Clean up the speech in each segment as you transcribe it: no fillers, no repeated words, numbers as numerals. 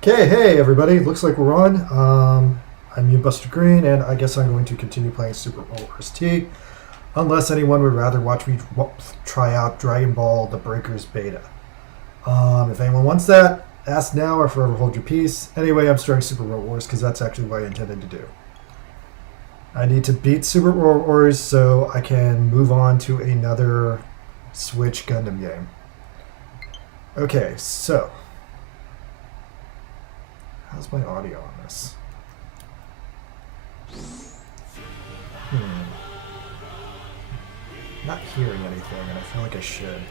Okay, hey everybody, looks like we're on. I'm Buster Green, and I guess I'm going to continue playing Super Wars T, unless anyone would rather watch me try out Dragon Ball The Breakers Beta. If anyone wants that, ask now or forever hold your peace. Anyway, I'm starting Super Wars because that's actually what I intended to do. I need to beat Super Wars so I can move on to another Switch Gundam game. Okay, so how's my audio on this? Not hearing anything, and I feel like I should.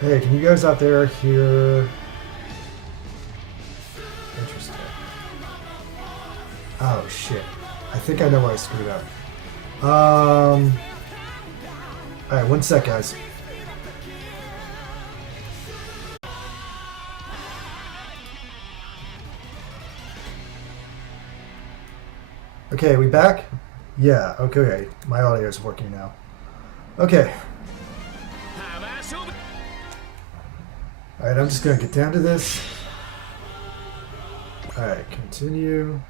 Hey, can you guys out there hear? Interesting. Oh shit. I think I know why I screwed up. Alright, one sec, guys. Okay, we back? Yeah, okay. My audio is working now. Okay. Alright, I'm just gonna get down to this. Alright, continue.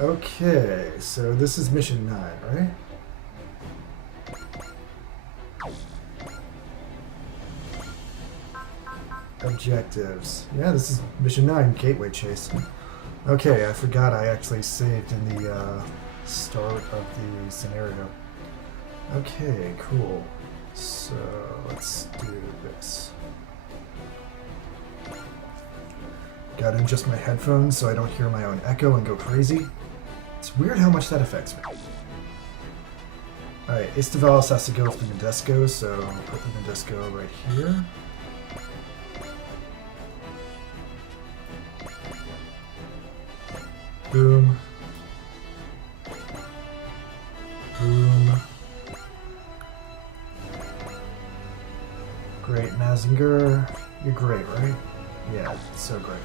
Okay, so this is mission 9, right? Objectives. Yeah, this is mission 9, Gateway Chase. Okay, I forgot I actually saved in the start of the scenario. Okay, cool. So, let's do this. Gotta adjust my headphones so I don't hear my own echo and go crazy. It's weird how much that affects me. Alright, Istavalis has to go with the Nadesco, so I'll put the Nadesco right here. Boom. Boom. Great, Mazinger. You're great, right? Yeah, so great.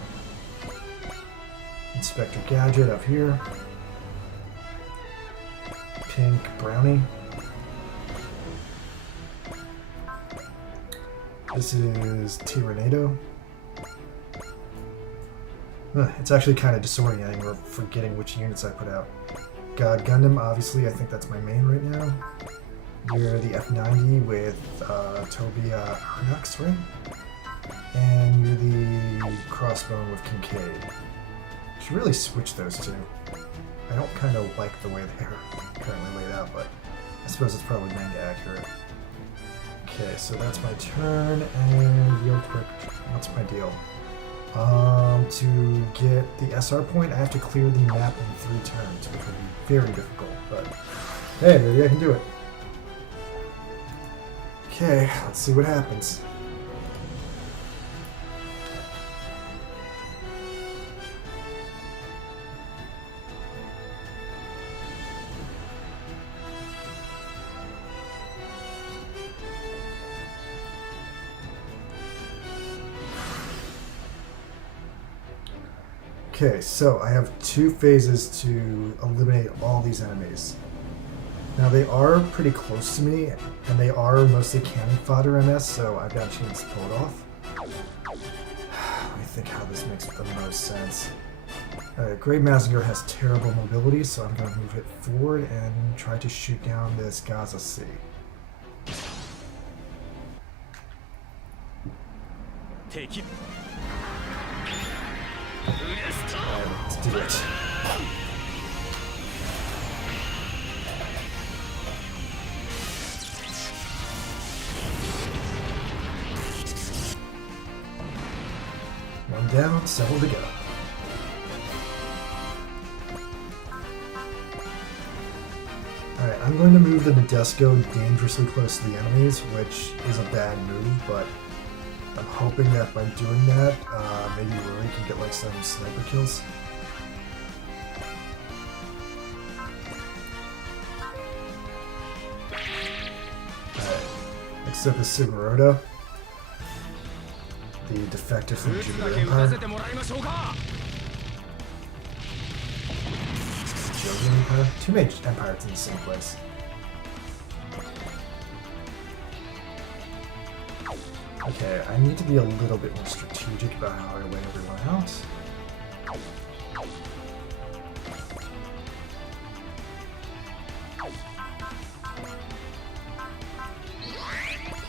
Inspector Gadget up here. Pink Brownie. This is Tyrannado. It's actually kind of disorienting or forgetting which units I put out. God Gundam, obviously, I think that's my main right now. You're the F90 with Tobia Ernux, right? And you're the Crossbone with Kincaid. Should really switch those two. I don't kind of like the way they're currently laid out, but I suppose it's probably manga accurate. Okay, so that's my turn, and real quick, what's my deal? To get the SR point, I have to clear the map in 3 turns, which would be very difficult, but hey, maybe I can do it. Okay, let's see what happens. Okay, so I have 2 phases to eliminate all these enemies. Now they are pretty close to me, and they are mostly cannon fodder MS, so I've got a chance to pull it off. Let me think how this makes the most sense. Great Mazinger has terrible mobility, so I'm going to move it forward and try to shoot down this Gaza C. Alright, let's do it. One down, several to go. Alright, I'm going to move the Nadesco dangerously close to the enemies, which is a bad move, but I'm hoping that by doing that, maybe Rory can get like some sniper kills. Alright, next up is Sugoroda, the defector from the Jupiter Empire. Meiji Empire? Two Meiji Empires in the same place. Okay, I need to be a little bit more strategic about how I lay everyone out.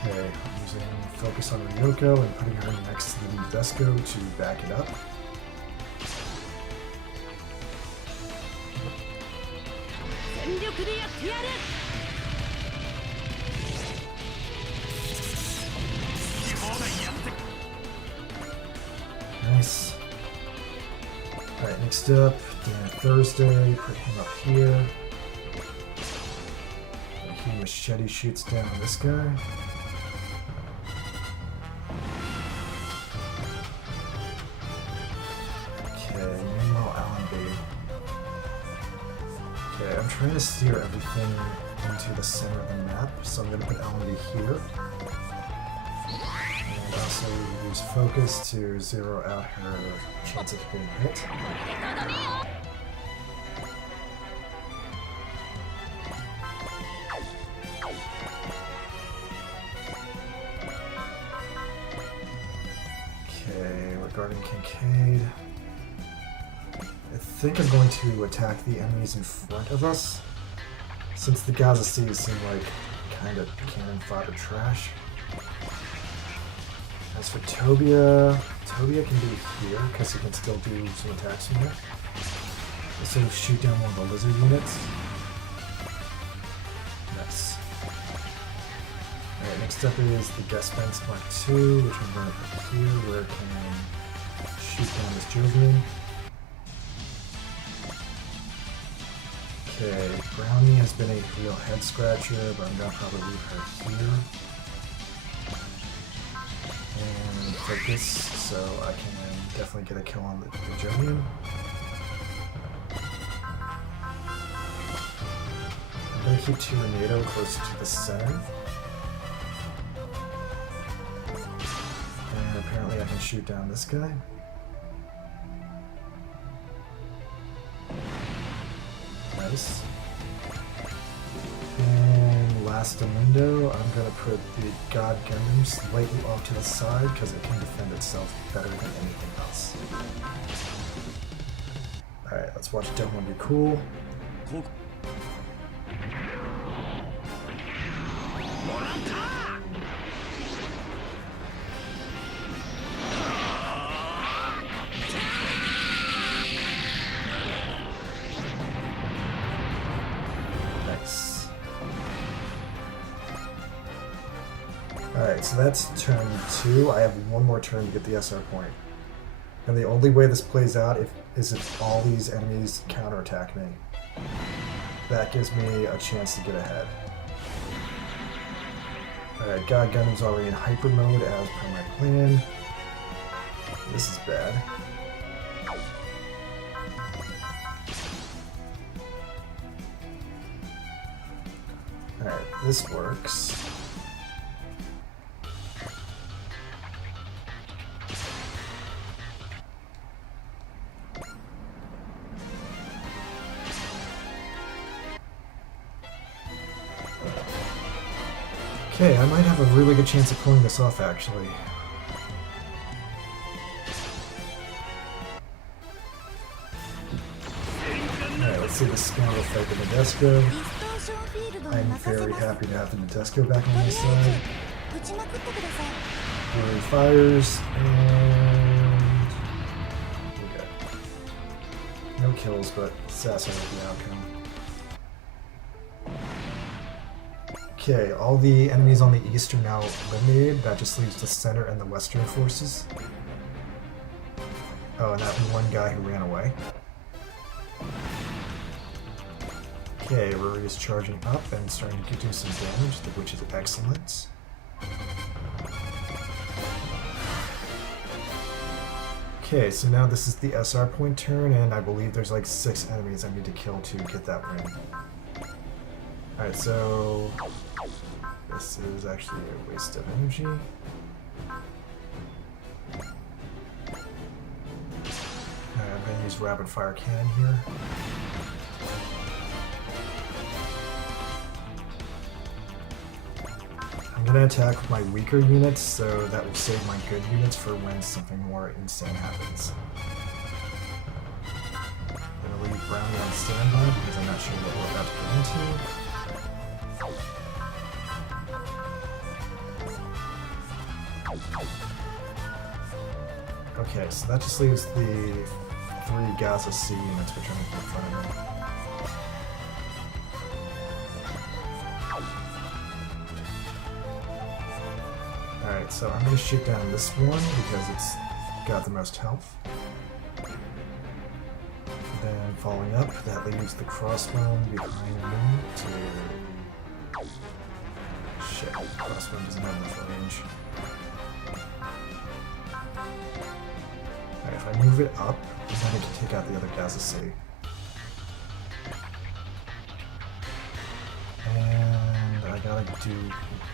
Okay, I'm using focus on Ryoko and putting her next to the Nadesco to back it up. Nice. Alright, next up, Dan Thursday, put him up here. And he machete shoots down this guy. Okay, meanwhile Allenby. Okay, I'm trying to steer everything into the center of the map, so I'm going to put Allenby here. And also use focus to zero out her chance of being hit. Okay, regarding Kincaid, I think I'm going to attack the enemies in front of us, since the Gaza Seas seem like kind of cannon fodder trash. As for Tobia can be here because he can still do some attacks from here. Also shoot down one of the lizard units. Nice. Alright, next up is the Guest Banks Mark II, which I'm going to put here where it can shoot down this Jovian. Okay, Brownie has been a real head scratcher, but I'm going to probably leave her here. And focus, so I can definitely get a kill on the Jovian. I'm going to keep Tornado closer to the center. And apparently I can shoot down this guy. Nice. And last window, I'm going to put the God Gundam slightly off to the side because it can defend itself better than anything else. Alright, let's watch Dumb Be Cool. Alright, so that's turn 2. I have one more turn to get the SR point. And the only way this plays out is if all these enemies counterattack me. That gives me a chance to get ahead. Alright, God Gundam's already in hyper mode as per my plan. This is bad. Alright, this works. Okay, I might have a really good chance of pulling this off, actually. Alright, let's see the Scandal fight the Nadesco. I'm very happy to have the Nadesco back on my side. Flurry fires, and... we're good. No kills, but Assassin with the outcome. Okay, all the enemies on the east are now eliminated. That just leaves the center and the western forces. Oh, and that one guy who ran away. Okay, Rory is charging up and starting to do some damage, which is excellent. Okay, so now this is the SR point turn, and I believe there's like 6 enemies I need to kill to get that win. Alright, so this is actually a waste of energy. Alright, I'm going to use rapid fire cannon here. gonna attack my weaker units, so that will save my good units for when something more insane happens. I'm gonna leave Brownie on standby because I'm not sure what we're about to get into. Okay, so that just leaves the 3 Gaza C units which are in front of me. Alright, so I'm going to shoot down this one because it's got the most health. Then following up, that leaves the crossbow behind me to... Shit, crossbow doesn't have enough range. Alright, if I move it up, then I can take out the other Gaza C. And I gotta do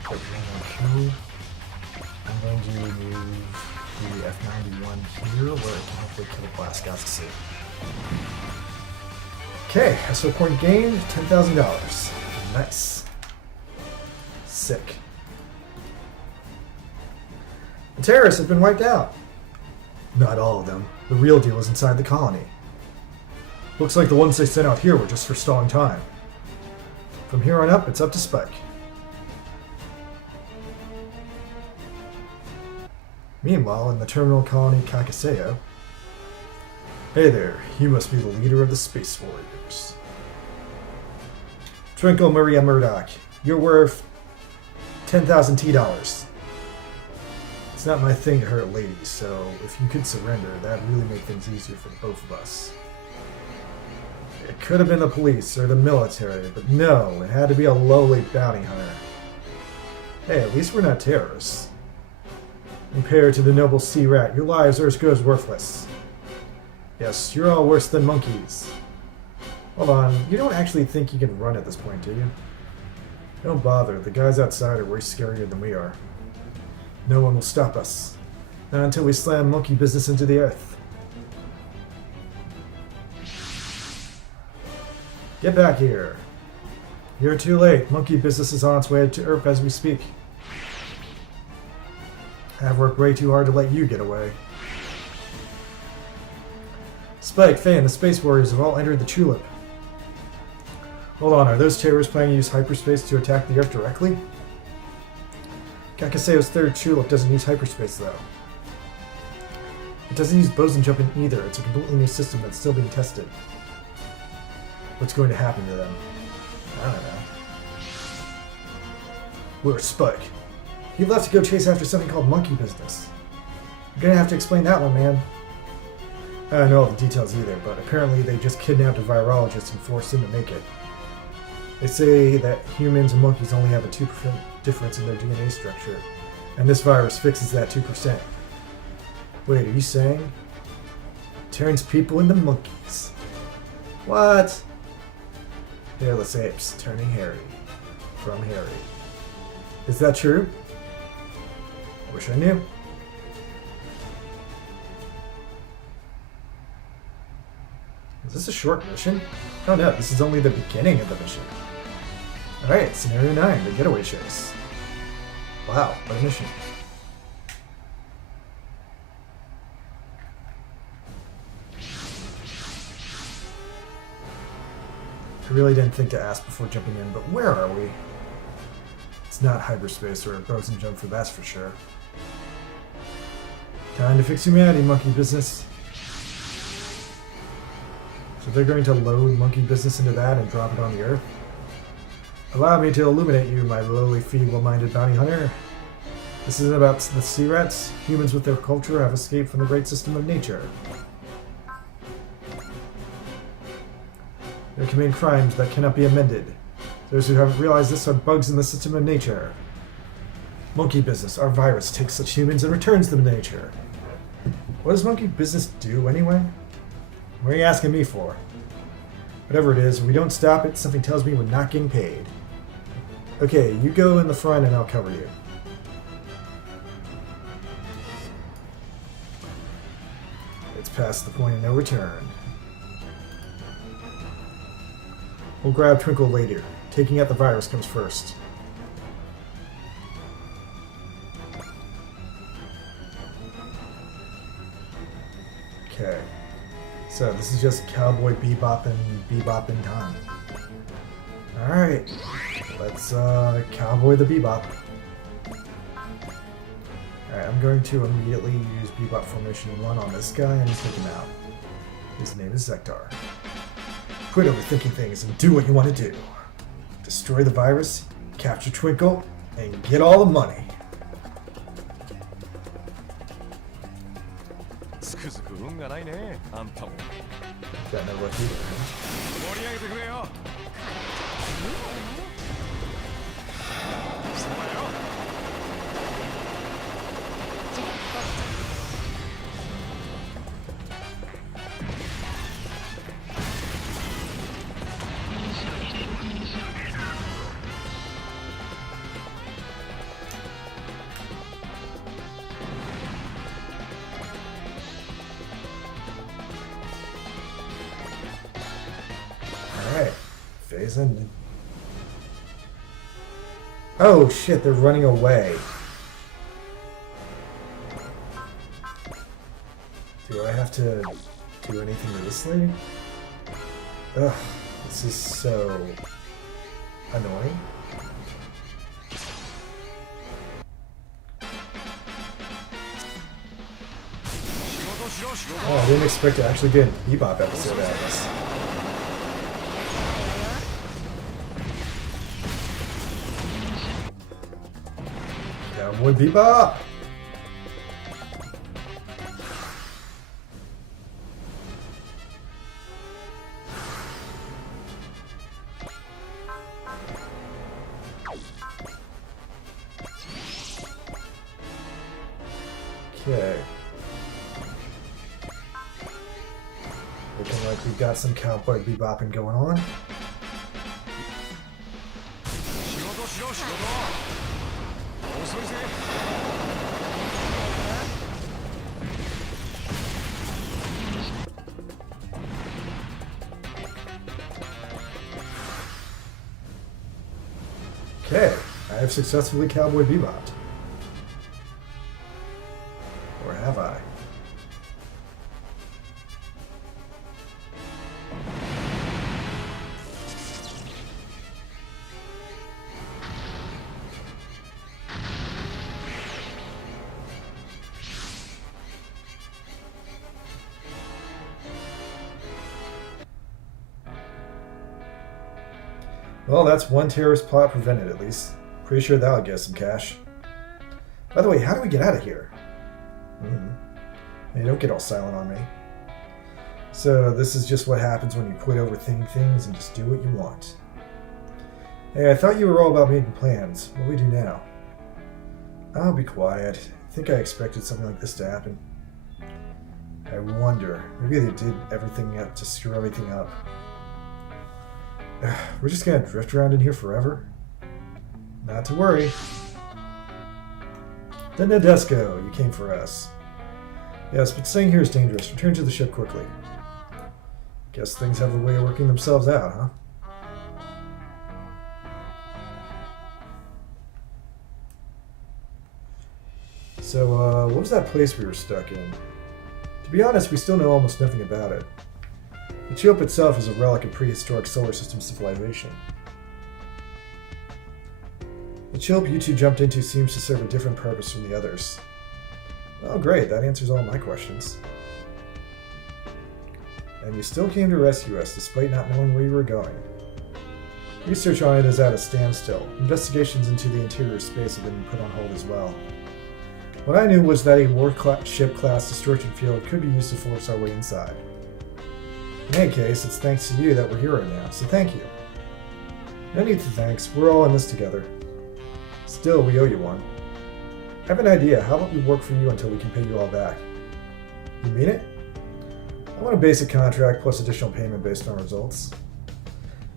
put one more kill. I'm going to move the F91 here, where it can hopefully kill the blast Gaza C. Okay, SO point gained, $10,000. Nice. Sick. The terrorists have been wiped out. Not all of them. The real deal is inside the colony. Looks like the ones they sent out here were just for stalling time. From here on up, it's up to Spike. Meanwhile, in the terminal colony Kakaseo... Hey there, you must be the leader of the Space Warriors. Twinkle Maria Murdoch, you're worth 10,000 T-dollars. It's not my thing to hurt ladies, so if you could surrender, that'd really make things easier for both of us. It could have been the police or the military, but no, it had to be a lowly bounty hunter. Hey, at least we're not terrorists. Compared to the noble sea rat, your lives are as good as worthless. Yes, you're all worse than monkeys. Hold on, you don't actually think you can run at this point, do you? Don't bother, the guys outside are way scarier than we are. No one will stop us. Not until we slam monkey business into the earth. Get back here. You're too late. Monkey business is on its way to Earth as we speak. I've worked way too hard to let you get away. Spike, Faye, and the Space Warriors have all entered the Tulip. Hold on, are those terrorists planning to use hyperspace to attack the Earth directly? Kakaseo's third Tulip doesn't use hyperspace, though. It doesn't use boson jumping either. It's a completely new system that's still being tested. What's going to happen to them? I don't know. Where's Spike? He left to go chase after something called monkey business. You're gonna have to explain that one, man. I don't know all the details either, but apparently they just kidnapped a virologist and forced him to make it. They say that humans and monkeys only have a 2% difference in their DNA structure, and this virus fixes that 2%. Wait, are you saying? Turns people into monkeys. What? Hairless apes turning hairy. From Harry. Is that true? Wish I knew. Is this a short mission? Oh no, this is only the beginning of the mission. Alright, Scenario 9, the getaway chase. Wow, what a mission. I really didn't think to ask before jumping in, but where are we? It's not hyperspace or a boson jump for that's for sure. Time to fix humanity, monkey business. So they're going to load monkey business into that and drop it on the Earth? Allow me to illuminate you, my lowly, feeble-minded bounty hunter. This isn't about the sea rats. Humans with their culture have escaped from the great system of nature. There commit crimes that cannot be amended. Those who haven't realized this are bugs in the system of nature. Monkey business, our virus, takes such humans and returns them to nature. What does monkey business do anyway? What are you asking me for? Whatever it is, if we don't stop it, something tells me we're not getting paid. Okay, you go in the front and I'll cover you. It's past the point of no return. We'll grab Twinkle later. Taking out the virus comes first. So this is just Cowboy Bebop and Bebop in time. Alright, let's Cowboy the Bebop. Alright, I'm going to immediately use Bebop Formation 1 on this guy and take him out. His name is Zektar. Quit overthinking things and do what you want to do. Destroy the virus, capture Twinkle, and get all the money. Got no luck either. Alright, phase ended. Oh shit, they're running away. Do I have to do anything to this lady? Ugh, this is so annoying. Oh, I didn't expect to actually get an Bebop episode out of this. Cowboy Bebop! Okay. Looking like we've got some Cowboy Bebopping going on. Okay, I have successfully Cowboy Bebopped. Or have I? Well, that's one terrorist plot prevented, at least. Pretty sure that'll get us some cash. By the way, how do we get out of here? Hey, don't get all silent on me. So, this is just what happens when you quit overthinking things and just do what you want. Hey, I thought you were all about making plans. What do we do now? I'll be quiet. I think I expected something like this to happen. I wonder, maybe they did everything up to screw everything up. We're just gonna drift around in here forever? Not to worry. The Nadesco, you came for us. Yes, but staying here is dangerous. Return to the ship quickly. Guess things have a way of working themselves out, huh? So, what was that place we were stuck in? To be honest, we still know almost nothing about it. The Chilp itself is a relic of prehistoric solar system civilization. The Chilp you two jumped into seems to serve a different purpose from the others. Oh great, that answers all my questions. And you still came to rescue us, despite not knowing where you were going. Research on it is at a standstill. Investigations into the interior space have been put on hold as well. What I knew was that a warship-class destruction field could be used to force our way inside. In any case, it's thanks to you that we're here right now, so thank you. No need for thanks, we're all in this together. Still, we owe you one. I have an idea, how about we work for you until we can pay you all back? You mean it? I want a basic contract plus additional payment based on results.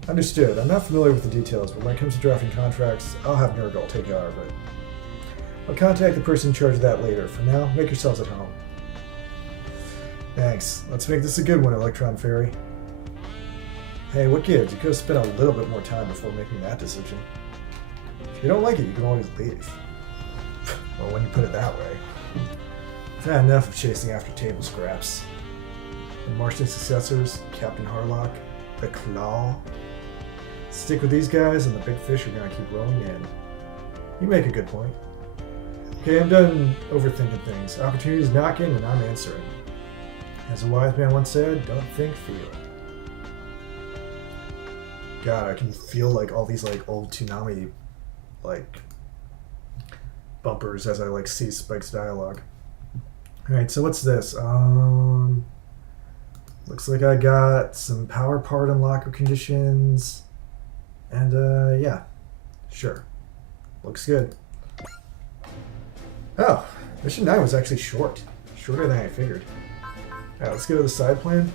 Understood, I'm not familiar with the details, but when it comes to drafting contracts, I'll have Nurgle take care of it. I'll contact the person in charge of that later. For now, make yourselves at home. Thanks. Let's make this a good one, Electron Fairy. Hey, what gives? You could have spent a little bit more time before making that decision. If you don't like it, you can always leave. Well, when you put it that way. I've had enough of chasing after table scraps. The Martian successors, Captain Harlock, the Claw. Stick with these guys and the big fish are going to keep rolling in. You make a good point. Okay, I'm done overthinking things. Opportunities knocking and I'm answering. As a wise man once said, don't think, feel. God, I can feel like all these like old Toonami like bumpers as I like see Spike's dialogue. Alright, so what's this? Looks like I got some power part unlocker conditions. And yeah. Sure. Looks good. Oh, mission 9 was actually short. Shorter than I figured. Alright, let's go to the side plan.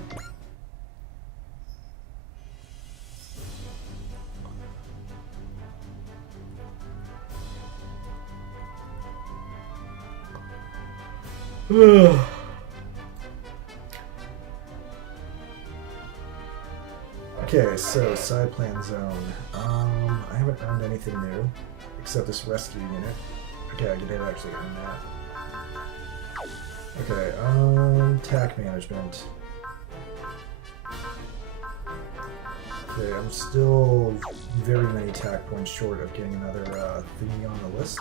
Okay, so side plan zone. I haven't earned anything new except this rescue unit. Okay, I did actually earn that. Okay, TAC management. Okay, I'm still very many TAC points short of getting another thingy on the list.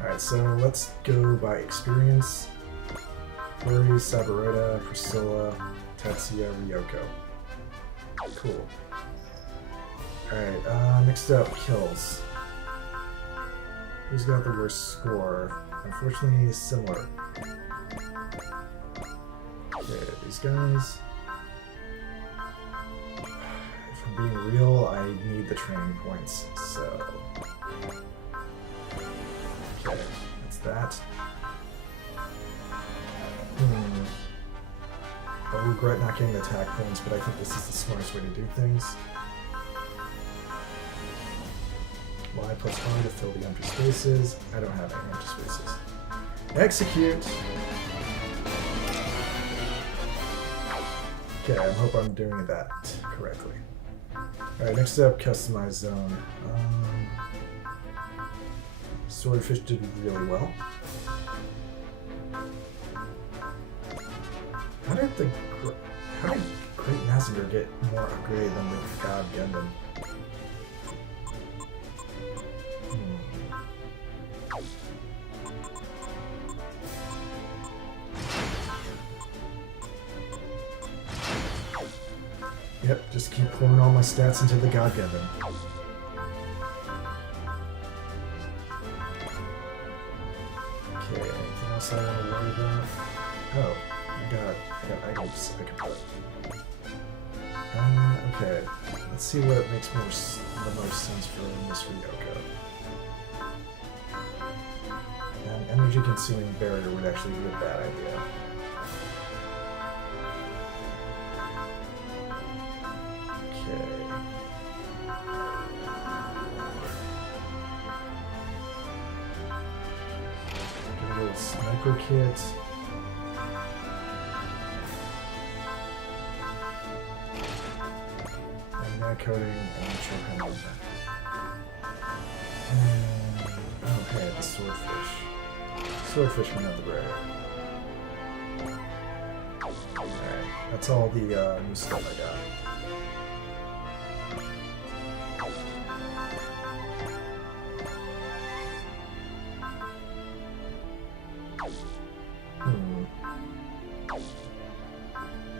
Alright, so let's go by experience. Flurry, Sabarota, Priscilla, Tetsuya, Ryoko. Cool. Alright, next up, kills. Who's got the worst score? Unfortunately, similar. Okay, these guys. If I'm being real, I need the training points, so... Okay, that's that. I'll regret not getting the attack points, but I think this is the smartest way to do things. Y plus R to fill the empty spaces. I don't have any empty spaces. Execute! Okay, I hope I'm doing that correctly. Alright, next up, customize zone. Swordfish did really well. How did Great Mazinger get more upgraded than the God Gundam? Yep, just keep pouring all my stats into the God Gundam. Okay, anything else I want to worry about? Oh, I got items I can put. Okay, let's see what makes the most sense for Miss Ryoko. An energy-consuming barrier would actually be a bad idea. Sniper kit. And that coating and choke. Okay, the swordfish. Swordfish can have the barrier. Alright, that's all the new stuff I got.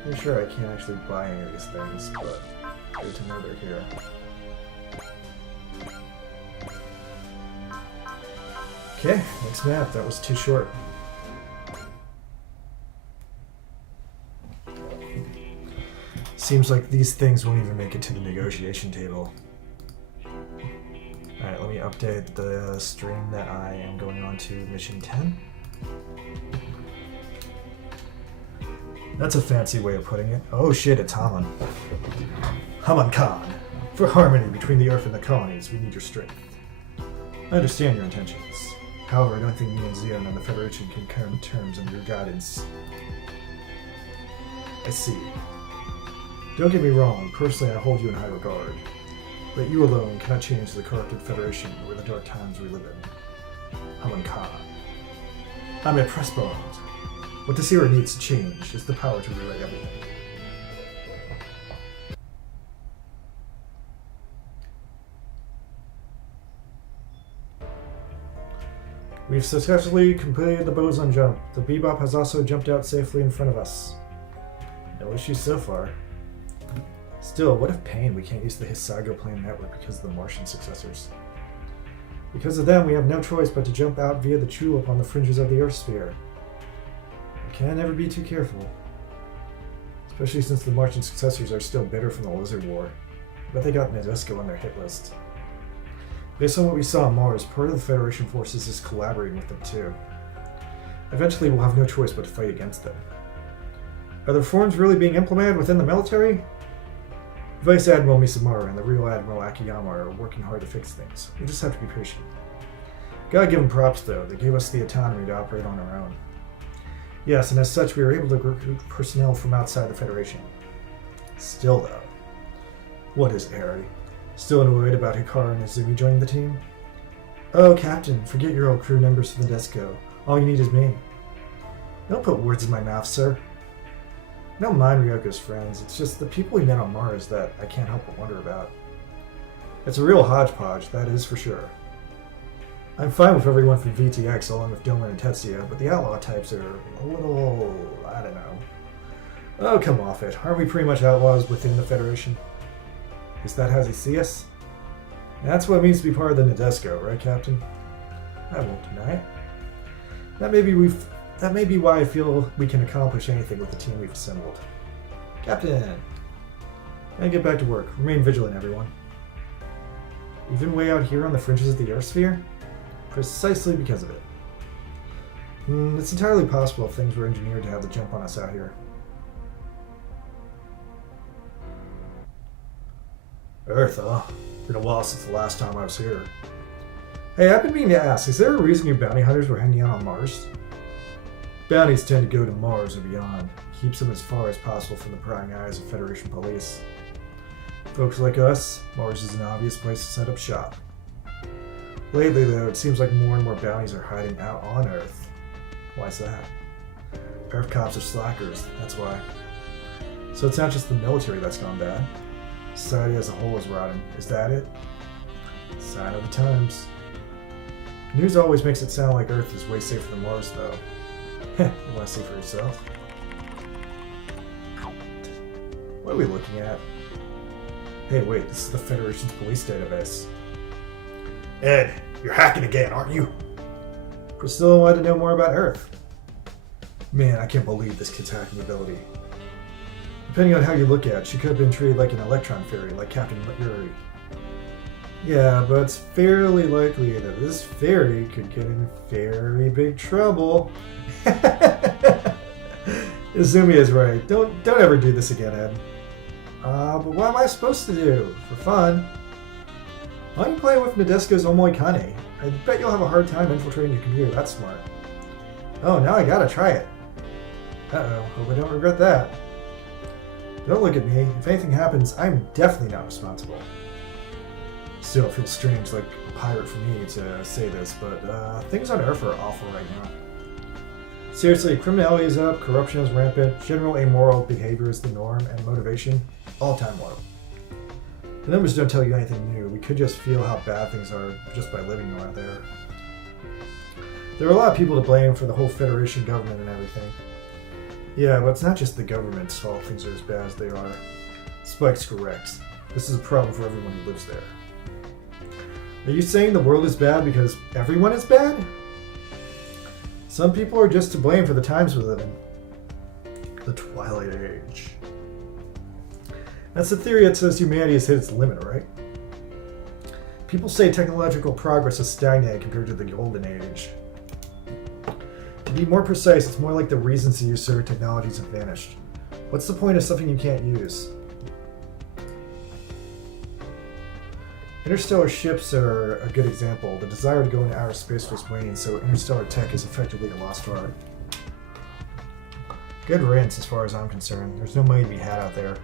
Pretty sure I can't actually buy any of these things, but good to know they're here. Okay, next map. That was too short. Seems like these things won't even make it to the negotiation table. Alright, let me update the stream that I am going on to Mission 10. That's a fancy way of putting it. Oh shit, it's Haman. Haman Khan. For harmony between the Earth and the colonies, we need your strength. I understand your intentions. However, I don't think me and Zeon and the Federation can come to terms under your guidance. I see. Don't get me wrong, personally I hold you in high regard. But you alone cannot change the corrupted Federation or the dark times we live in. Haman Khan. I'm a press bond. What this era needs to change is the power to rewrite everything. We've successfully completed the boson jump. The Bebop has also jumped out safely in front of us. No issues so far. Still, what a pain we can't use the Hisago plane network because of the Martian successors. Because of them, we have no choice but to jump out via the tulip on the fringes of the Earth sphere. We can't ever be too careful. Especially since the Martian successors are still bitter from the Lizard War. But they got Nadesco on their hit list. Based on what we saw on Mars, part of the Federation forces is collaborating with them too. Eventually, we'll have no choice but to fight against them. Are the reforms really being implemented within the military? Vice Admiral Misamaru and the real Admiral Akiyama are working hard to fix things. We just have to be patient. Gotta give them props though, they gave us the autonomy to operate on our own. Yes, and as such we were able to recruit personnel from outside the Federation. Still though, what is Eri? Still annoyed about Hikaru and Izumi joining the team? Oh, Captain, forget your old crew members from the Desco. All you need is me. Don't put words in my mouth, sir. I don't mind Ryoko's friends, it's just the people we met on Mars that I can't help but wonder about. It's a real hodgepodge, that is for sure. I'm fine with everyone from VTX along with Doman and Tetsuya, but the outlaw types are a little... I don't know. Oh, come off it. Aren't we pretty much outlaws within the Federation? Is that how they see us? That's what it means to be part of the Nadesco, right, Captain? I won't deny it. That may be why I feel we can accomplish anything with the team we've assembled. Captain! And get back to work. Remain vigilant, everyone. Even way out here on the fringes of the Earth sphere? Precisely because of it. It's entirely possible if things were engineered to have the jump on us out here. Earth, huh? Been a while since the last time I was here. Hey, I've been meaning to ask, is there a reason you bounty hunters were hanging out on Mars? Bounties tend to go to Mars or beyond. Keeps them as far as possible from the prying eyes of Federation police. Folks like us, Mars is an obvious place to set up shop. Lately, though, it seems like more and more bounties are hiding out on Earth. Why's that? Earth cops are slackers, that's why. So it's not just the military that's gone bad. Society as a whole is rotting. Is that it? Sign of the times. News always makes it sound like Earth is way safer than Mars, though. You want to see for yourself? What are we looking at? Hey, wait, this is the Federation's police database. Ed, you're hacking again, aren't you? Priscilla wanted to know more about Earth. Man, I can't believe this kid's hacking ability. Depending on how you look at it, she could have been treated like an electron fairy, like Captain Yuri. Yeah, but it's fairly likely that this fairy could get in very big trouble. Izumi is right. Don't ever do this again, Ed. But what am I supposed to do? For fun? Why don't you play with Nadesco's Omoikane? I bet you'll have a hard time infiltrating your computer, that's smart. Oh, now I gotta try it. Uh-oh, hope I don't regret that. Don't look at me. If anything happens, I'm definitely not responsible. Still, it feels strange, like a pirate for me to say this, but things on Earth are awful right now. Seriously, criminality is up, corruption is rampant, general amoral behavior is the norm, and motivation, all-time low. The numbers don't tell you anything new. We could just feel how bad things are just by living around there. There are a lot of people to blame for the whole Federation government and everything. Yeah, but it's not just the government's fault things are as bad as they are. Spike's correct. This is a problem for everyone who lives there. Are you saying the world is bad because everyone is bad? Some people are just to blame for the times we live in. The Twilight Age. That's the theory that says humanity has hit its limit, right? People say technological progress is stagnated compared to the Golden Age. To be more precise, it's more like the reasons to use certain technologies have vanished. What's the point of something you can't use? Interstellar ships are a good example. The desire to go into outer space was waning, so interstellar tech is effectively a lost art. Good riddance as far as I'm concerned. There's no money to be had out there.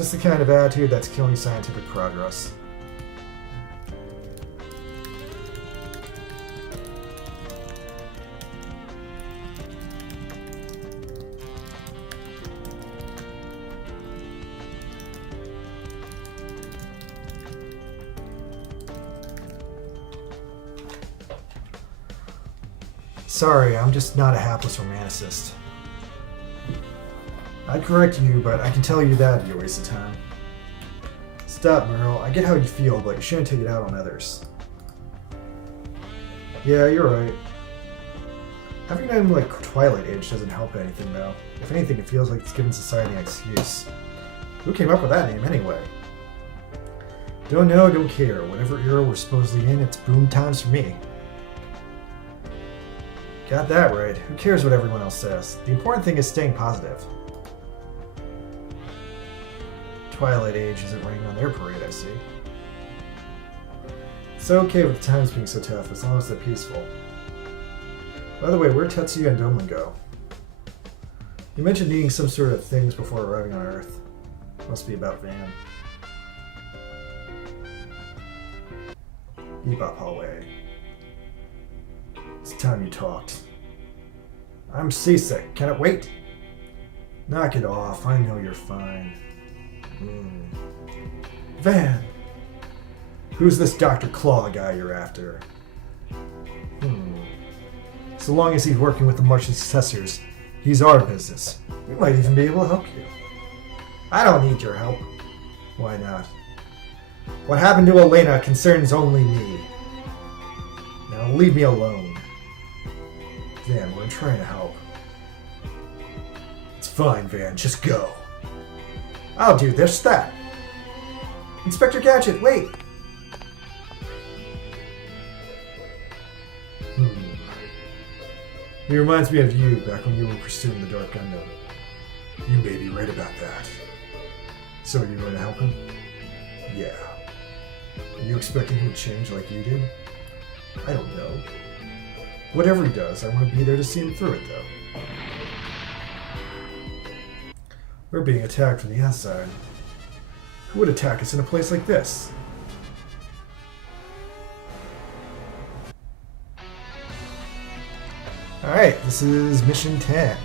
just the kind of attitude that's killing scientific progress. Sorry, I'm just not a hapless romanticist. I'd correct you, but I can tell you that'd be a waste of time. Stop, Merle. I get how you feel, but you shouldn't take it out on others. Yeah, you're right. Having a name like Twilight Age doesn't help anything, though. If anything, it feels like it's giving society an excuse. Who came up with that name, anyway? Don't know, don't care. Whatever era we're supposedly in, it's boom times for me. Got that right. Who cares what everyone else says? The important thing is staying positive. Twilight Age isn't raining on their parade, I see. It's okay with the times being so tough, as long as they're peaceful. By the way, where'd Tetsuya and Domlin go? You mentioned needing some sort of things before arriving on Earth. Must be about Van. Bebop hallway. It's time you talked. I'm seasick. Can it wait? Knock it off. I know you're fine. Van! Who's this Dr. Claw guy you're after? So long as he's working with the Martian successors, he's our business. We might even be able to help you. I don't need your help. Why not? What happened to Elena concerns only me. Now leave me alone. Van, we're trying to help. It's fine, Van. Just go. I'll do this, that. Inspector Gadget, wait! He reminds me of you back when you were pursuing the Dark Gundam. You may be right about that. So are you going to help him? Yeah. Are you expecting him to change like you did? I don't know. Whatever he does, I want to be there to see him through it, though. We're being attacked from the outside. Who would attack us in a place like this? Alright, this is Mission 10.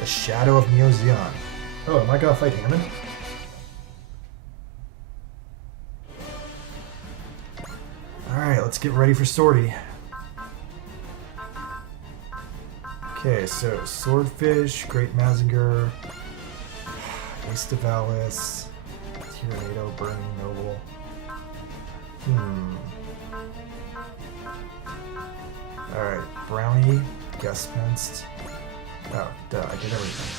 The Shadow of Neo-Zeon. Oh, am I gonna fight Hammond? Alright, let's get ready for sortie. Okay, so Swordfish, Great Mazinger, Ace Devalis, Tyranado, Burning Noble. Alright, Brownie, Guest-Fenced. Oh, duh, I did everything.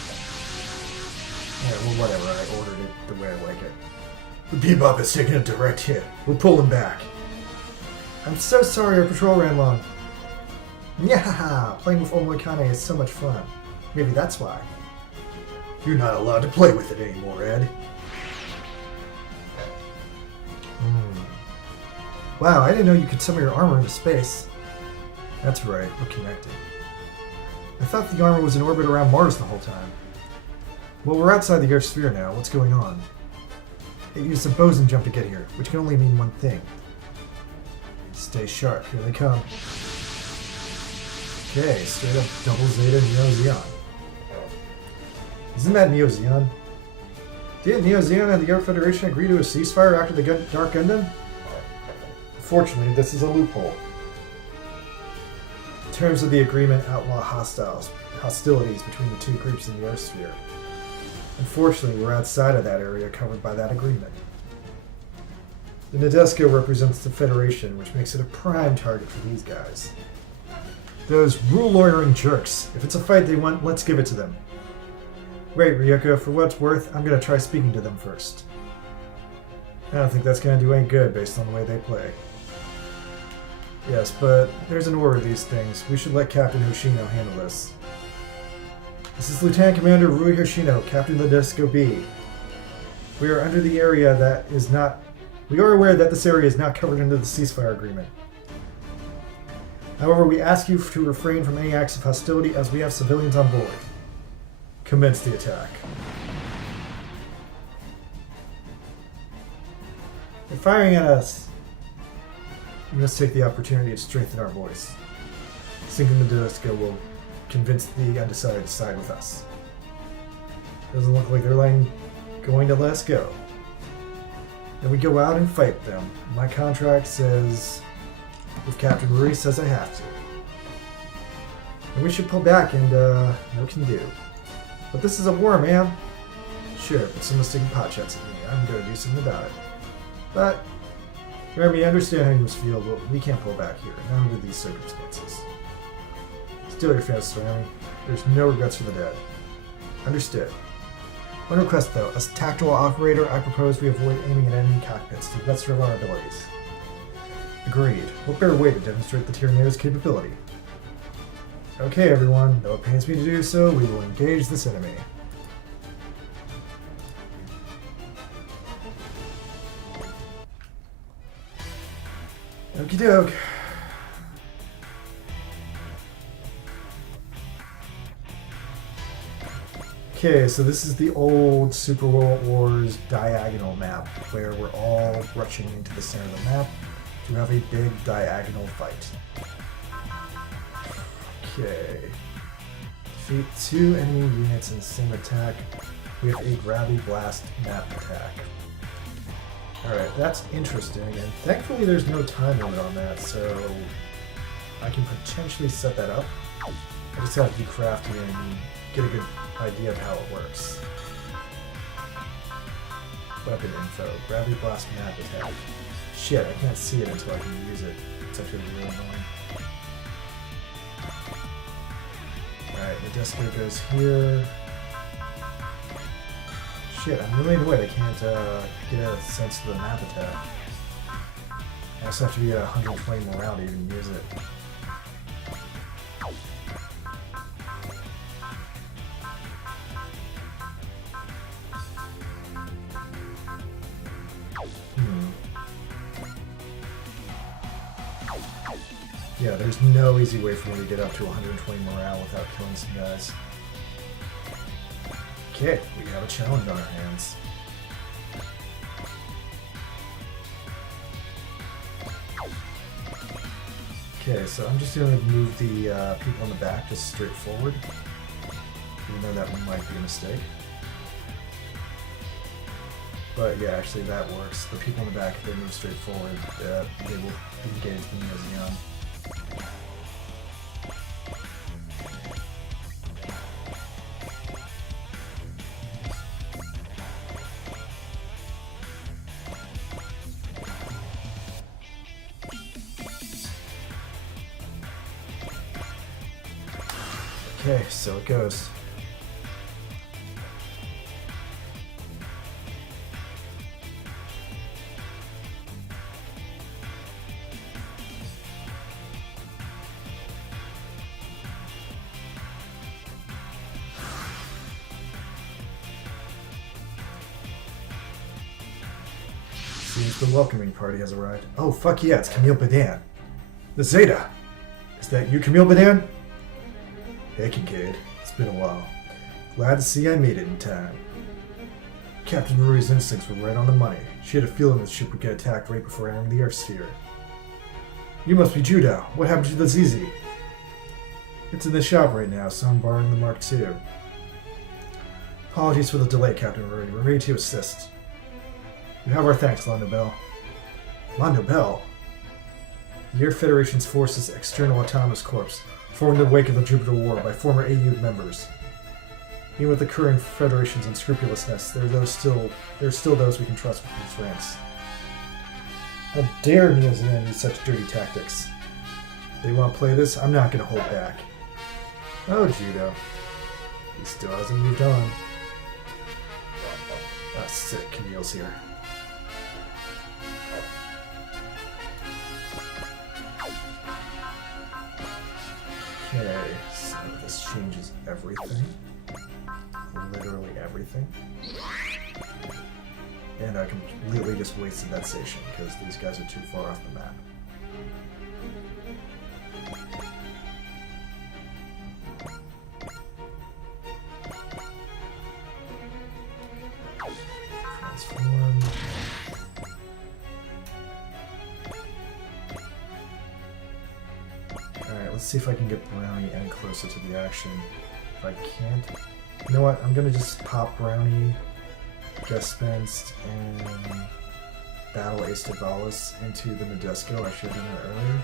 Yeah, well, whatever, I ordered it the way I like it. The Bebop is taking a direct hit. We're pulling back. I'm so sorry our patrol ran long. Yeah, playing with Omoikane is so much fun. Maybe that's why. You're not allowed to play with it anymore, Ed. Wow, I didn't know you could summon your armor into space. That's right, we're connected. I thought the armor was in orbit around Mars the whole time. Well, we're outside the Earth's sphere now. What's going on? It used a boson jump to get here, which can only mean one thing. Stay sharp, here they come. Okay, straight up double Zeta Neo-Zeon. Isn't that Neo-Zeon? Didn't Neo-Zeon and the Earth Federation agree to a ceasefire after the Dark Gundam? Unfortunately, this is a loophole. Terms of the agreement outlaw hostilities between the two groups in the Earth sphere. Unfortunately, we're outside of that area covered by that agreement. The Nadesco represents the Federation, which makes it a prime target for these guys. Those rule-lawyering jerks. If it's a fight they want, let's give it to them. Wait, Ryoko, for what it's worth, I'm going to try speaking to them first. I don't think that's going to do any good based on the way they play. Yes, but there's an order of these things. We should let Captain Hoshino handle this. This is Lieutenant Commander Rui Hoshino, Captain of the Nadesco B. We are under the area that is not... We are aware that this area is not covered under the ceasefire agreement. However, we ask you to refrain from any acts of hostility as we have civilians on board. Commence the attack. They're firing at us. We must take the opportunity to strengthen our voice. Sinking the disco will convince the undecided to side with us. Doesn't look like they're going to let us go. Then we go out and fight them. My contract says, if Captain Ruri says I have to. And we should pull back and, no can do. But this is a war, man. Sure, but someone's taking pot shots at me. I'm going to do something about it. But, Jeremy, I understand how you must feel, but we can't pull back here, not under these circumstances. Still your fast, Jeremy. There's no regrets for the dead. Understood. One request, though. As tactical operator, I propose we avoid aiming at enemy cockpits to the best of our abilities. Agreed. What better way to demonstrate the Tyranno's capability? Okay, everyone. Though it pains me to do so, we will engage this enemy. Okie doke. Okay, so this is the old Super World Wars diagonal map, where we're all rushing into the center of the map to have a big diagonal fight. Okay. Defeat 2 enemy units in the same attack with a Gravity Blast map attack. Alright, that's interesting, and thankfully there's no time limit on that, so I can potentially set that up. I just have to do crafting and get a good idea of how it works. Weapon info, Gravity Blast map attack. Shit, I can't see it until I can use it. It's actually really annoying. Alright, the disco goes here. Shit, I'm really annoyed I can't get a sense of the map attack. I also have to be at 120 morale to even use it. Yeah, there's no easy way for me to get up to 120 morale without killing some guys. Okay, we have a challenge on our hands. Okay, so I'm just going to move the people in the back just straight forward, even though that might be a mistake. But yeah, actually that works. The people in the back, if they move straight forward, they will engage the Neo-Zeon. Okay, so it goes. Seems the welcoming party has arrived. Oh, fuck yeah, it's Camille Badan. The Zeta! Is that you, Camille Badan? Hey, Kincaid. It's been a while. Glad to see I made it in time. Captain Ruri's instincts were right on the money. She had a feeling the ship would get attacked right before entering the Earth sphere. You must be Judo. What happened to the ZZ? It's in the shop right now, so I'm borrowing the Mark II. Apologies for the delay, Captain Ruri. We're ready to assist. You have our thanks, Londo Bell. Londo Bell? The Air Federation's forces' external autonomous corps, formed in the wake of the Jupiter War by former AU members. Even with the current Federation's unscrupulousness, there are still those we can trust with these ranks. How dare Neo-Zeon use such dirty tactics? If they want to play this, I'm not going to hold back. Oh, Judo. He still hasn't moved on. Ah, sick, Camille's here. Okay, so this changes everything. Literally everything. And I completely just wasted that station because these guys are too far off the map. Transform. see if I can get Brownie any closer to the action. If I can't, you know what? I'm gonna just pop Brownie, Gespensed, and Battle Ace Valis into the Nadesco. I should have done that earlier.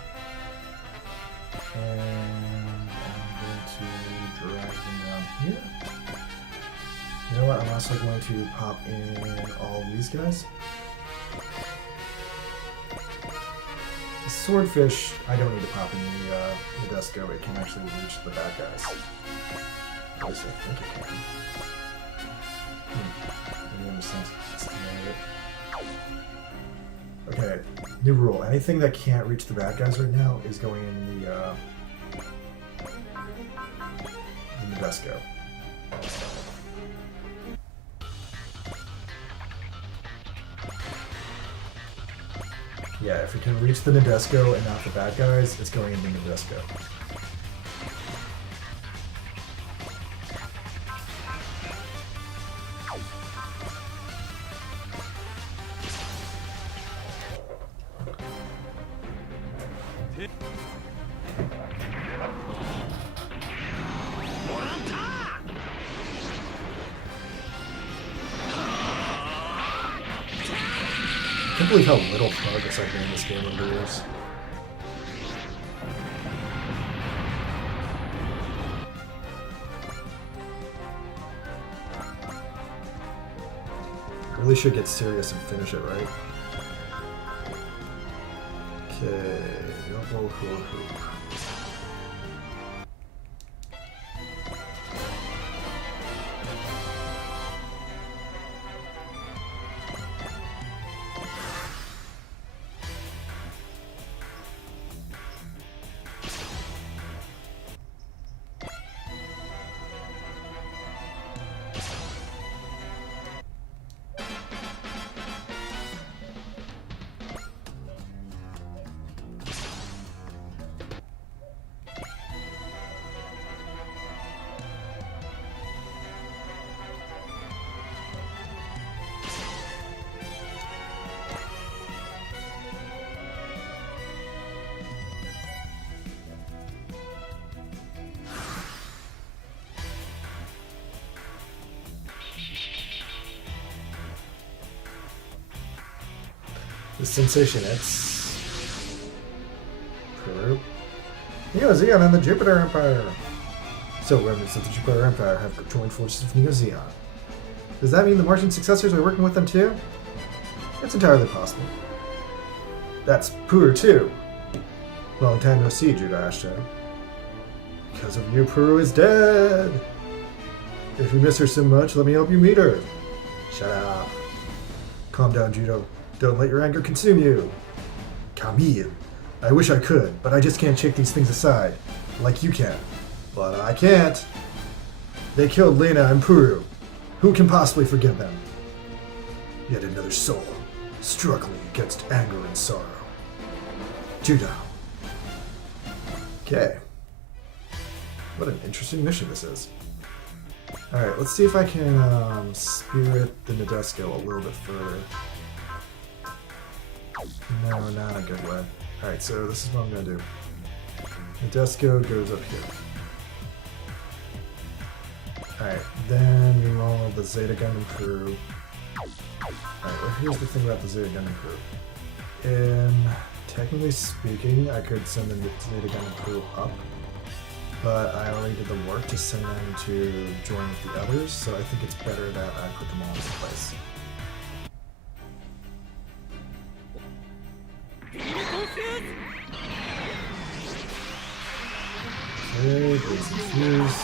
And I'm going to drag them down here. You know what? I'm also going to pop in all these guys. The Swordfish, I don't need to pop in the Nadesco. It can actually reach the bad guys. At least I think it can. Maybe I'm just okay, new rule. Anything that can't reach the bad guys right now is going in the Nadesco. Yeah, if it can reach the Nadesco and not the bad guys, it's going in the Nadesco. I can't believe how little progress I've made in this game over the years. Really should get serious and finish it, right? Okay, double hula hoop. The sensation, it's Peru. Neo Zeon and the Jupiter Empire. So remnants of the Jupiter Empire have joined forces with Neo Zeon. Does that mean the Martian successors are working with them too? It's entirely possible. That's Peru too. Long time no see, Judah Ashton. Because of you, Peru is dead. If you miss her so much, let me help you meet her. Shut up. Calm down, Judo. Don't let your anger consume you. Camille. I wish I could, but I just can't shake these things aside. Like you can. But I can't. They killed Lena and Puru. Who can possibly forgive them? Yet another soul, struggling against anger and sorrow. Judah. Okay. What an interesting mission this is. Alright, let's see if I can spirit the Nadesco a little bit further. No, not in a good way. Alright, so this is what I'm going to do. Nadesco goes up here. Alright, then we roll the Zeta Gundam crew. Alright, well here's the thing about the Zeta Gundam crew. Technically speaking, I could send the Zeta Gundam crew up, but I already did the work to send them to join with the others, so I think it's better that I put them all in place. Okay, Blaze and Fuse.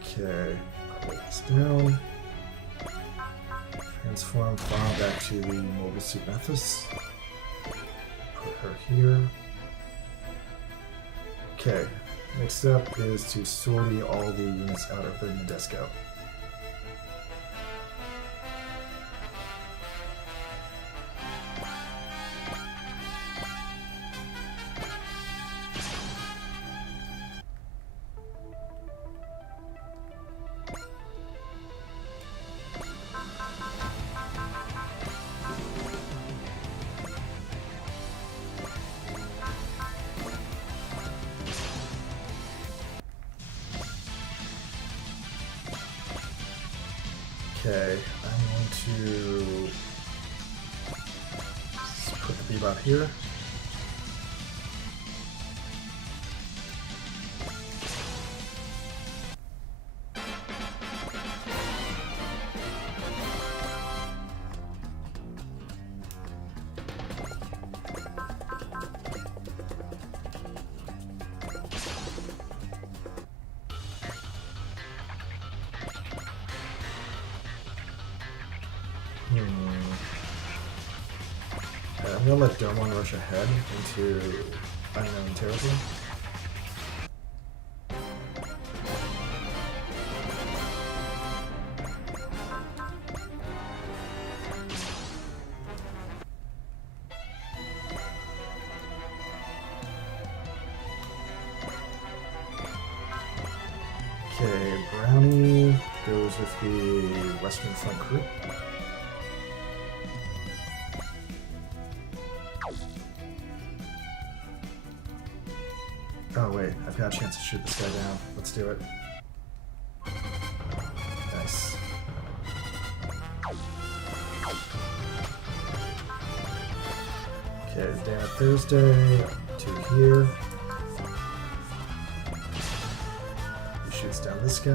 Okay, pull this down. Transform file back to the Mobile Suit Nethys. Put her here. Okay, next up is to sortie all the units out of the Nadesco. Okay, I'm going to put the Bebop here. I'm gonna let Domon rush ahead into unknown territory. Okay, Brownie goes with the Western Front crew. Oh wait, I've got a chance to shoot this guy down. Let's do it. Nice. Okay, Dan at Thursday, 2 here. He shoots down this guy.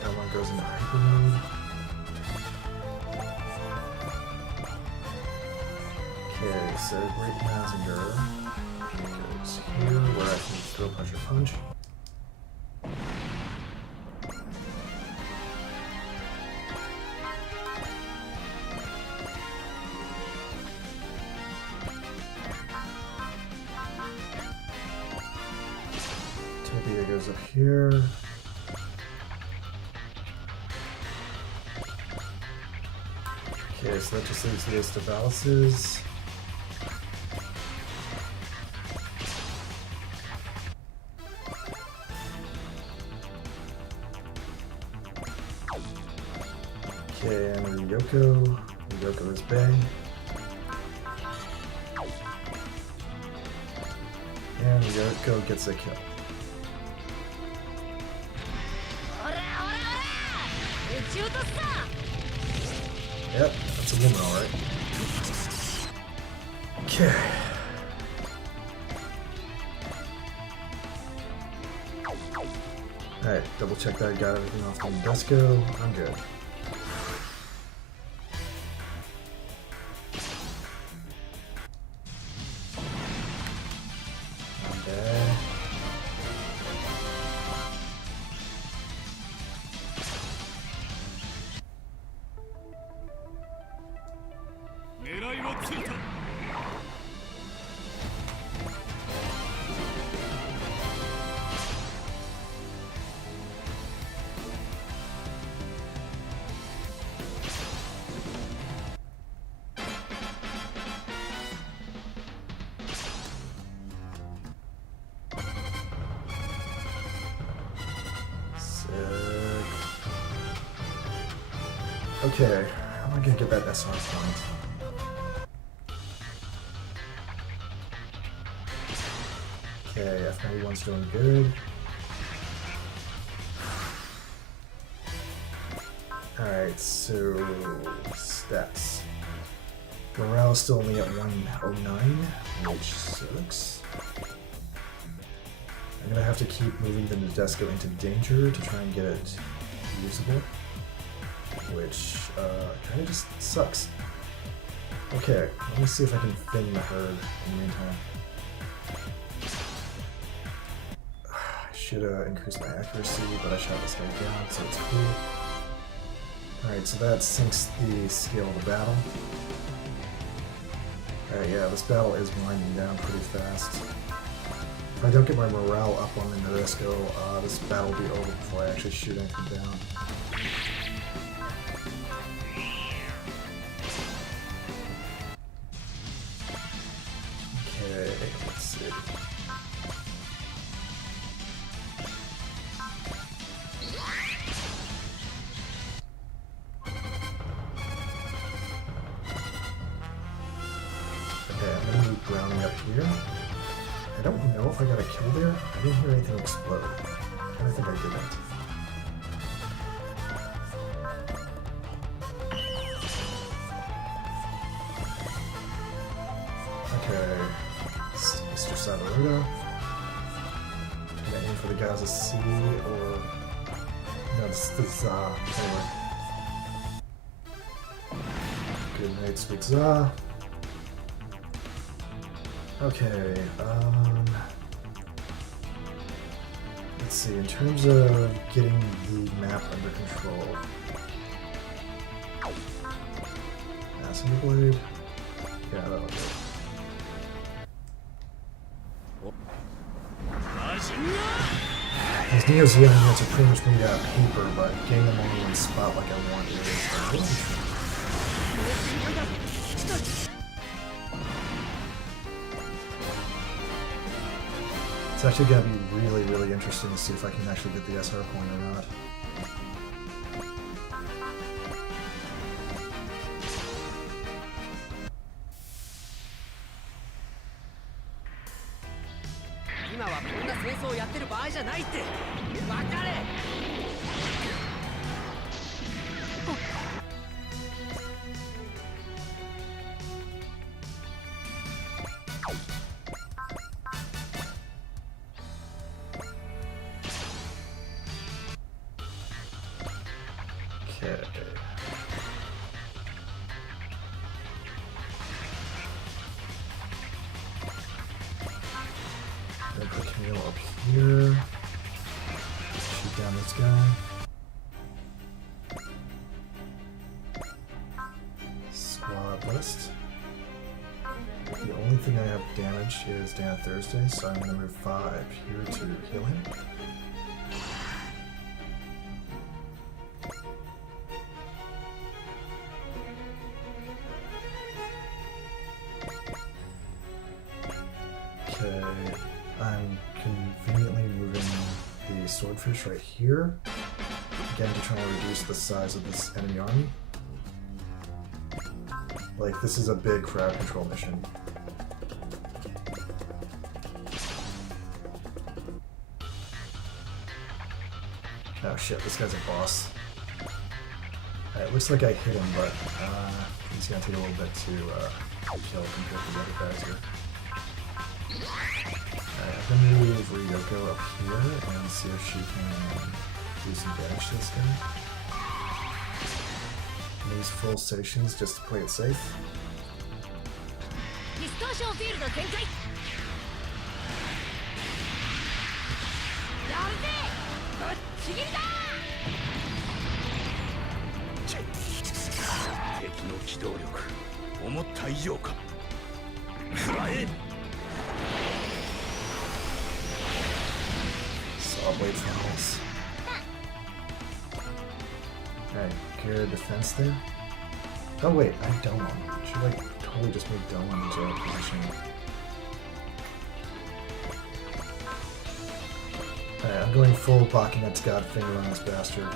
That one goes into hyper mode. Okay, so Great Mazinger goes here where I can throw Puncher Punch. Tobia goes up here. Okay, so that just leaves the Ace of Balances. Okay, and Ryoko. Ryoko is Bay. And Ryoko gets a kill. Yep, that's a woman, alright. Okay. Alright, double check that I got everything off the Desco. I'm good. Okay, how am I gonna get that SR point? Okay, F91's doing good. Alright, so stats. Morale is still only at 109, which sucks. I'm gonna have to keep moving the Nadesco into danger to try and get it usable, which kind of just sucks. Okay, let me see if I can thin the herd in the meantime. I should increase my accuracy, but I shot this guy down, so it's cool. Alright, so that sinks the scale of the battle. Alright, yeah, this battle is winding down pretty fast. If I don't get my morale up on the Nadesco, this battle will be over before I actually shoot anything down. Okay, let's see. Okay, I'm gonna move Brownie up here. I don't know if I got a kill there. I didn't hear anything explode. I think I didn't. Okay, Mr. Savaruda. Can I aim for the Gaza C or... No, this is Za. Anyway. Good night, sweet Za. Okay, let's see, in terms of getting the map under control. Massive Blade. Yeah, that'll do. These Neo Zeon units are pretty much made out of paper, but getting them on one spot like I want is It's actually going to be really, really interesting to see if I can actually get the SR point or not. Okay. Gonna put Camille up here. Shoot down this guy. Squad list. The only thing I have damaged is Dan Thursday, so I'm gonna move 5 here to heal him. Okay, I'm conveniently moving the swordfish right here, again to try and reduce the size of this enemy army. Like, this is a big crowd control mission. Oh shit, this guy's a boss. It looks like I hit him, but he's gonna take a little bit to kill compared to the other guys here. I'm gonna move Ryoko up here and see if she can do some damage to this guy. Use full stations just to play it safe. Saw blade funnels. Okay, Kira defense there. Oh wait, I have Dome on. Should like totally just move Dome into a position. Alright, I'm going full Bakunet's Godfinger on this bastard.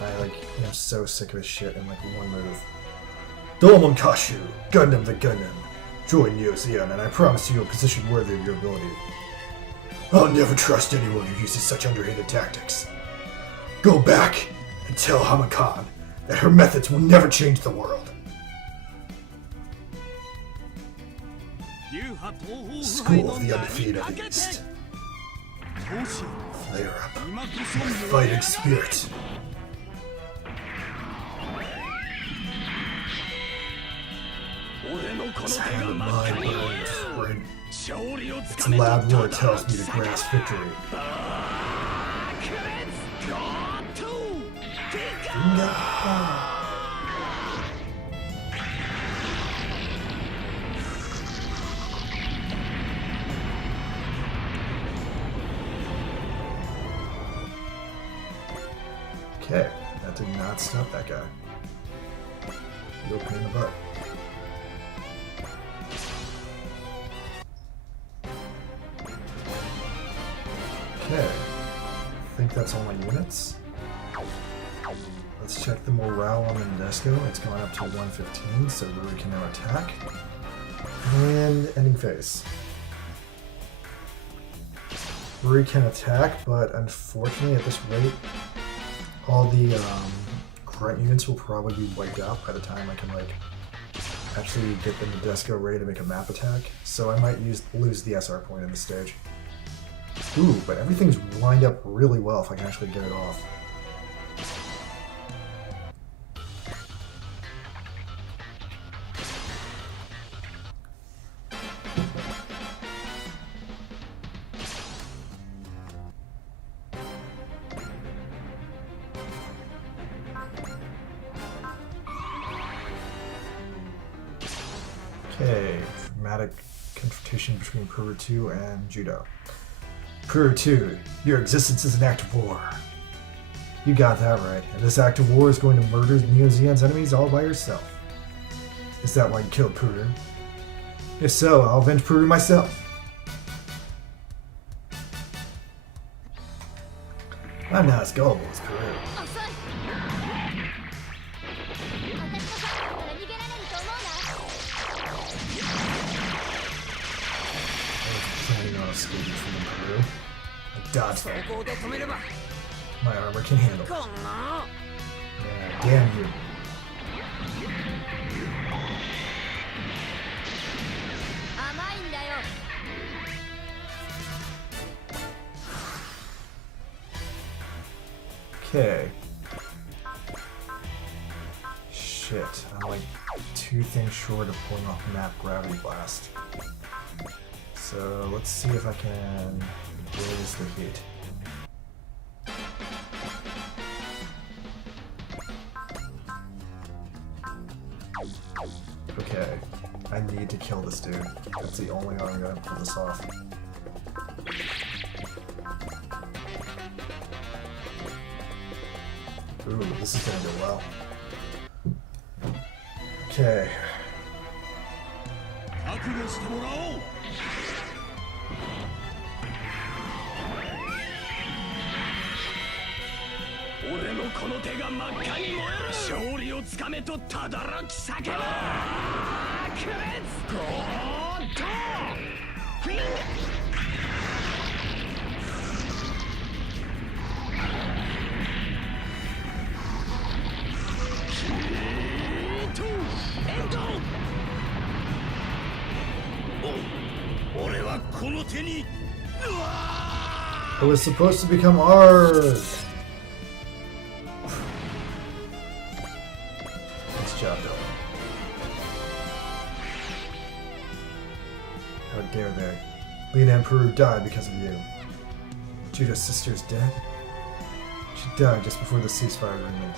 I'm so sick of his shit in like one move. Dolomon Kashu, Gundam the Gundam. Join Neo Zeon, and I promise you a position worthy of your ability. I'll never trust anyone who uses such underhanded tactics. Go back and tell Hamakan that her methods will never change the world. School of the Undefeated of the East. Flare up my fighting spirit. This hand of mine burns. Its loud roar tells me to grasp victory. Okay, that did not stop that guy. Real pain in the butt. Okay, I think that's all my units. Let's check the morale on the Nadesco. It's gone up to 115, so Ruri can now attack. And ending phase. Rui can attack, but unfortunately at this rate, all the grunt units will probably be wiped out by the time I can like actually get the Nadesco ready to make a map attack. So I might lose the SR point in this stage. Ooh, but everything's lined up really well if I can actually get it off. Okay, dramatic confrontation between Puru 2 and Judo. Puru 2, your existence is an act of war. You got that right, and this act of war is going to murder Neo Zeon's enemies all by yourself. Is that why you killed Puru? If so, I'll avenge Puru myself. I'm not as gullible as Puru. Escaping from the Puru. I dodged that. My armor can handle it. Yeah, damn you. Okay. Shit, I'm like 2 things short of pulling off map Gravity Blast. So let's see if I can raise the heat. Okay, I need to kill this dude. That's the only way I'm gonna pull this off. Ooh, this is gonna go well. Okay. It was supposed to become ours! Nice job, Dylan. How dare they? Lena and Puru died because of you. Judo's sister's dead? She died just before the ceasefire agreement.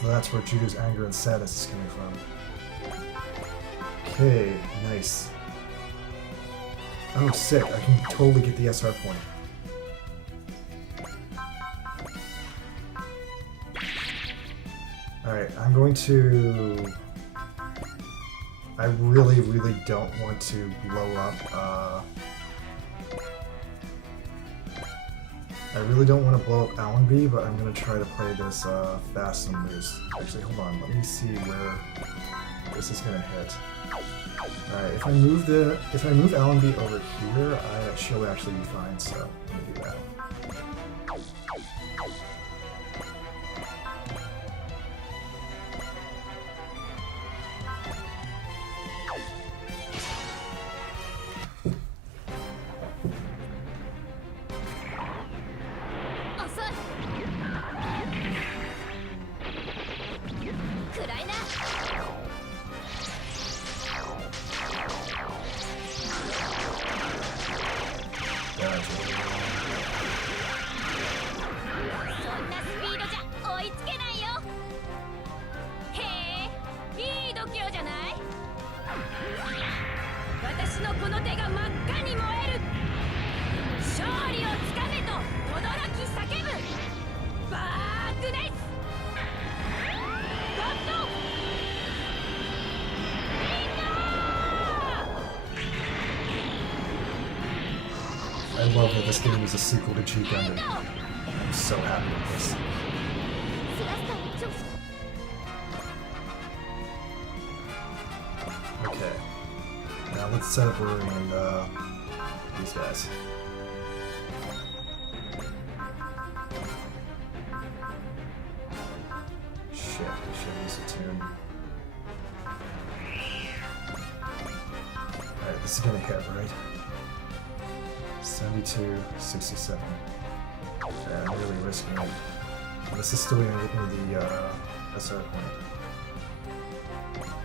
So that's where Judo's anger and sadness is coming from. Okay, nice. Oh, sick. I can totally get the SR point. Alright, I'm going to... I really, really don't want to blow up, I really don't want to blow up Allenby, but I'm going to try to play this fast and loose. Actually, hold on. Let me see where this is going to hit. Alright, if I move Allenby over here, she'll actually be fine, so let me do that. I love that this game is a sequel to Cheat Gundam. I'm so happy with this. Okay. set up worrying these guys. Shit, I should use a tune. Alright, this is gonna hit, right? 72, 67. Okay, I'm really risking it. This is still gonna give me the SR point.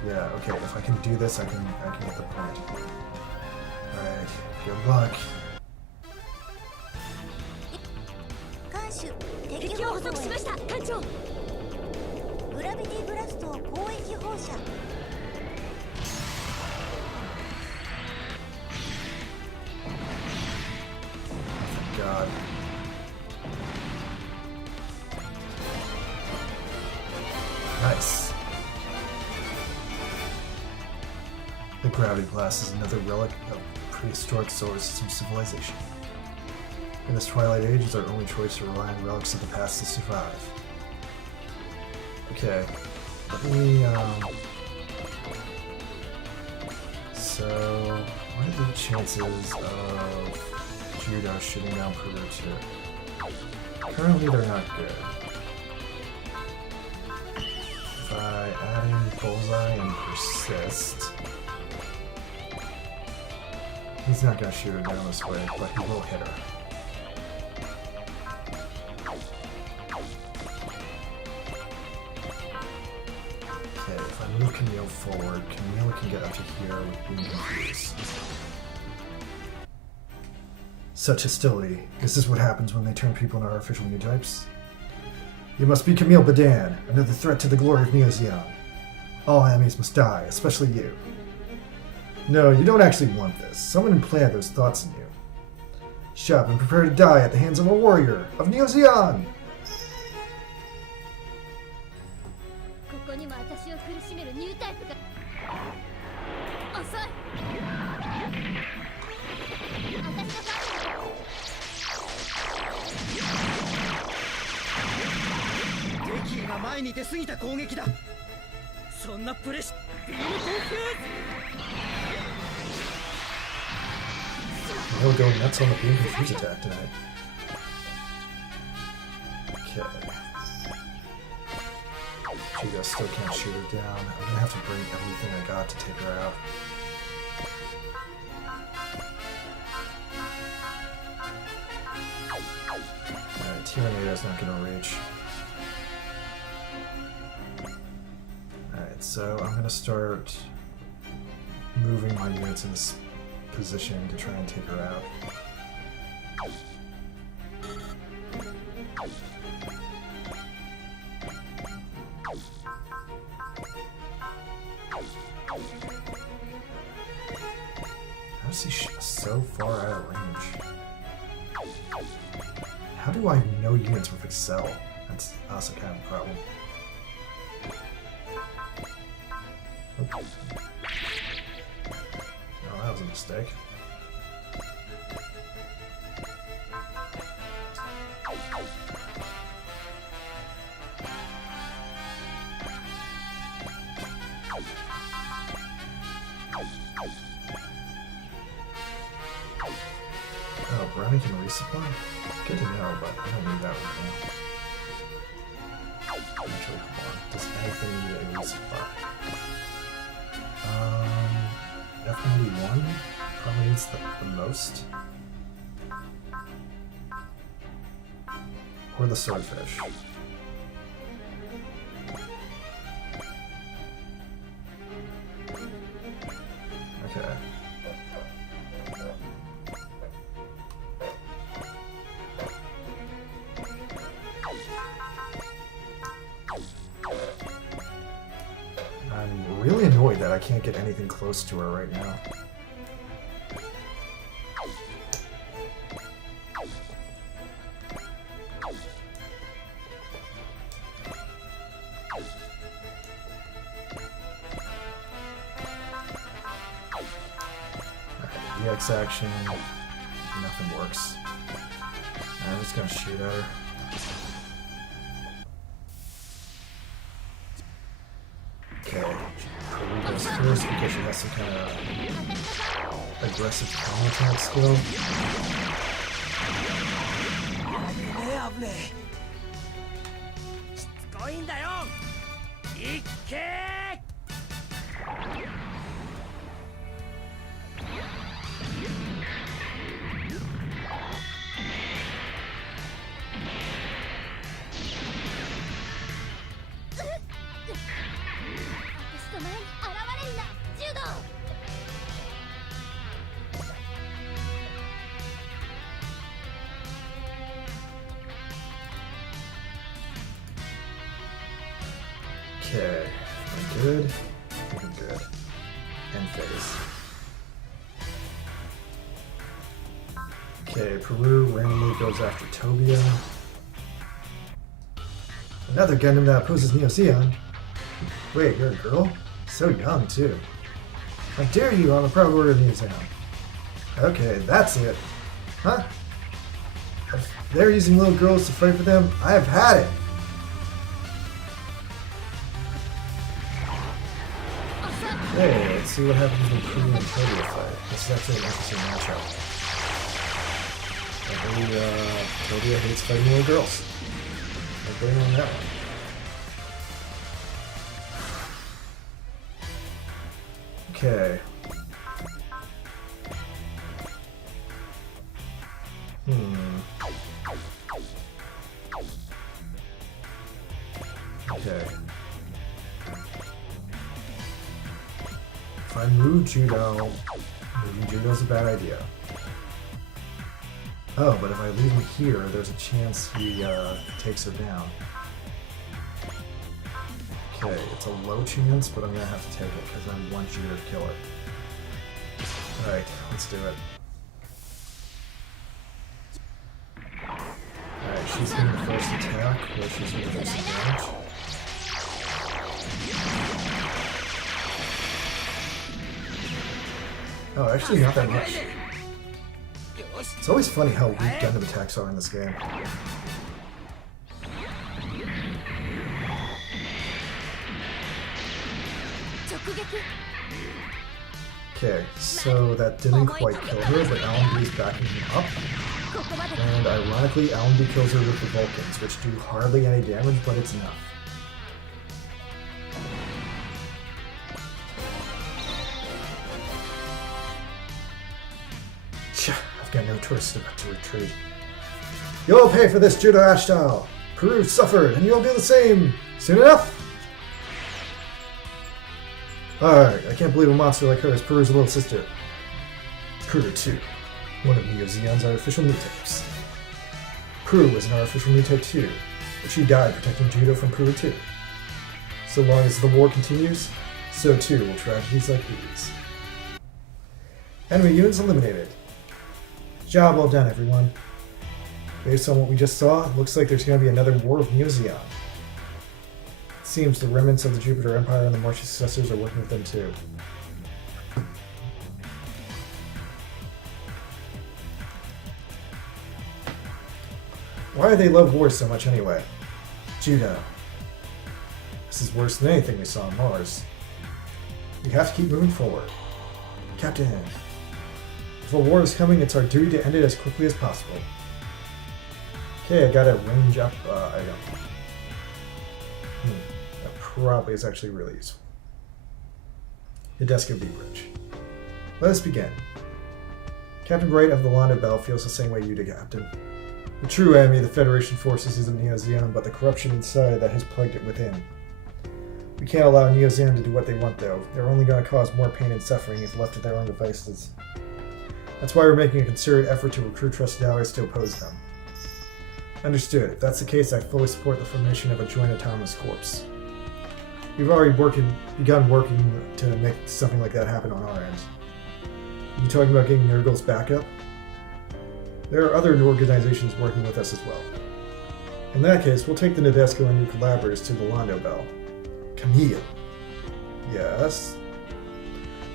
Yeah, okay, if I can do this, I can get the point. Alright, good luck. 敵を捕捉しました、艦長。グラビティブラスト攻撃放射。God. Nice. The gravity blast is another relic of prehistoric solar system civilization. In this twilight age, it's our only choice to rely on relics of the past to survive. Okay, let me, so, what are the chances of Judo shooting down Peru 2? Currently, they're not good. If I add in Bullseye and Persist, he's not gonna shoot her down this way, but he will hit her. Okay, if I move Camille forward, Camille can get up to here with being confused. Such hostility. This is what happens when they turn people into artificial new types. You must be Camille Badan, another threat to the glory of Neo Zeon. All enemies must die, especially you. No, you don't actually want this. Someone implanted those thoughts in you. Shut up and prepare to die at the hands of a warrior of Neo Zeon! ここにも私を苦しめるニュータイプが。遅い。私の番。敵が前に出過ぎた攻撃だ。そんなプレッシャー。ビームコンフューズ。He'll go nuts on the beam confuse attack tonight. Okay. Judo still can't shoot her down. I'm gonna have to bring everything I got to take her out. Alright, Tyrannado's not gonna reach. Alright, so I'm gonna start moving my units in this position to try and take her out. How is he so far out of range? How do I know units with Excel? That's also kind of a problem. Oh. Oh, that was a mistake. Oh, Brownie can resupply? Good to know, but I don't need that right now. Actually, hold on. Does anything need a resupply? F91 probably needs the most. Or the swordfish. Okay. I'm really annoyed that I can't get anything close to her right now. Okay, EX action, nothing works. I'm just gonna shoot at her. Okay, Peru attacks first because she has some kind of aggressive counter attack skill. Okay, I'm good. I'm good. End phase. Okay, Peru randomly goes after Tobia. Another Gundam that opposes Neo Zeon. Wait, you're a girl? So young, too. How dare you on the proud order of Neo Zeon? Okay, that's it. Huh? If they're using little girls to fight for them, I've had it! Hey, let's see what happens when Peru and Tobia fight. This is actually an interesting matchup. Apparently, Tobia hates fighting little girls. No blame on that one. Okay. Okay. If I move Judo, moving Judo's a bad idea. Oh, but if I leave him here, there's a chance he takes her down. Okay, it's a low chance, but I'm gonna have to take it because I want Judo to kill her. Alright, let's do it. Alright, she's going to first attack, where she's going to take some damage. Oh, actually not that much. It's always funny how weak Gundam attacks are in this game. Okay, so that didn't quite kill her, but Allenby is backing him up. And ironically, Allenby kills her with the Vulcans, which do hardly any damage, but it's enough. I've got no choice but to retreat. You'll pay for this, Judo Ashtal! Peru suffered, and you'll do the same! Soon enough? Alright, I can't believe a monster like her is Peru's little sister. Peru 2, one of Neo Zeon's artificial new types. Peru was an artificial new type too, but she died protecting Judo from Peru 2. So long as the war continues, so too will tragedies like these. Enemy units eliminated. Job well done, everyone. Based on what we just saw, it looks like there's going to be another war of Neo Zeon. It seems the remnants of the Jupiter Empire and the Martian successors are working with them too. Why do they love wars so much anyway? Judo. This is worse than anything we saw on Mars. We have to keep moving forward. Captain, if a war is coming, it's our duty to end it as quickly as possible. Okay, I got a range up item. That probably is actually really useful. Hidesco B Bridge. Let us begin. Captain Bright of the Londo Bell feels the same way you do, Captain. The true enemy of the Federation forces isn't Neo Zeon, but the corruption inside that has plagued it within. We can't allow Neo Zeon to do what they want, though. They're only going to cause more pain and suffering if left to their own devices. That's why we're making a concerted effort to recruit trusted allies to oppose them. Understood. If that's the case, I fully support the formation of a joint autonomous corps. We've already begun working to make something like that happen on our end. You talking about getting Nurgle's backup? There are other organizations working with us as well. In that case, we'll take the Nadesco and new collaborators to the Londo Bell. Camille. Yes?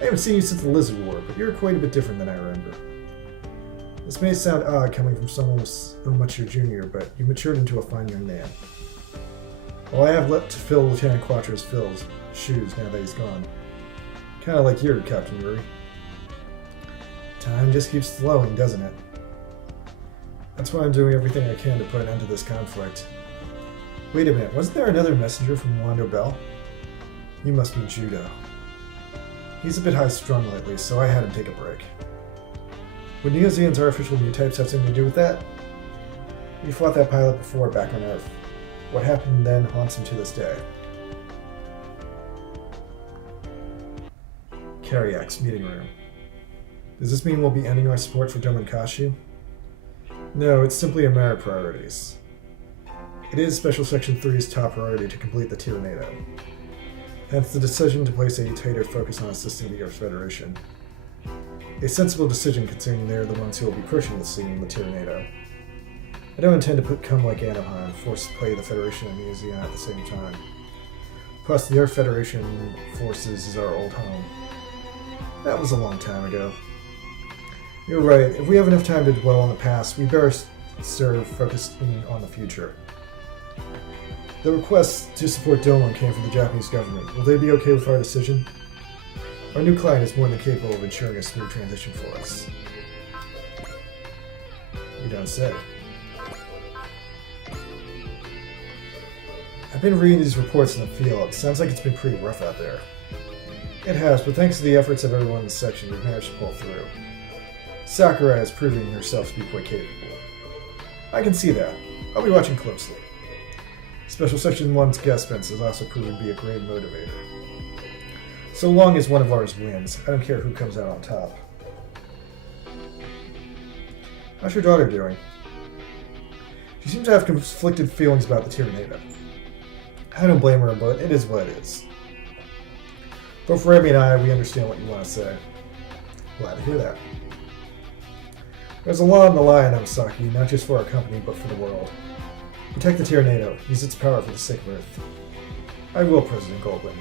I haven't seen you since the Lizard War, but you're quite a bit different than I remember. This may sound odd coming from someone so much your junior, but you matured into a fine young man. All I have left to fill Lieutenant Quattro's shoes now that he's gone. Kind of like you, Captain Yuri. Time just keeps flowing, doesn't it? That's why I'm doing everything I can to put an end to this conflict. Wait a minute, wasn't there another messenger from Wando Bell? You must be Judo. He's a bit high-strung lately, so I had him take a break. Would Neo Zeon's artificial new types have something to do with that? We fought that pilot before back on Earth. What happened then haunts him to this day. Kariak's meeting room. Does this mean we'll be ending our support for Domenkashu? No, it's simply a matter of priorities. It is Special Section 3's top priority to complete the Tyranado. Hence the decision to place a tighter focus on assisting the Earth Federation. A sensible decision considering they're the ones who will be pushing the scene in the Tyranado. I don't intend to become like Anaheim, forced to play the Federation and New Zealand at the same time. Plus, the Earth Federation forces is our old home. That was a long time ago. You're right, if we have enough time to dwell on the past, we better focus on the future. The request to support Domon came from the Japanese government. Will they be okay with our decision? Our new client is more than capable of ensuring a smooth transition for us. You don't say. I've been reading these reports in the field. Sounds like it's been pretty rough out there. It has, but thanks to the efforts of everyone in the section, we've managed to pull through. Sakurai is proving herself to be quite capable. I can see that. I'll be watching closely. Special Section 1's guest fence has also proven to be a great motivator. So long as one of ours wins, I don't care who comes out on top. How's your daughter doing? She seems to have conflicted feelings about the Tyranado. I don't blame her, but it is what it is. But for Remy and I, we understand what you want to say. Glad to hear that. There's a lot on the line, Amasaki, not just for our company, but for the world. Protect the Tyranado. Use its power for the sake of Earth. I will, President Goldwyn.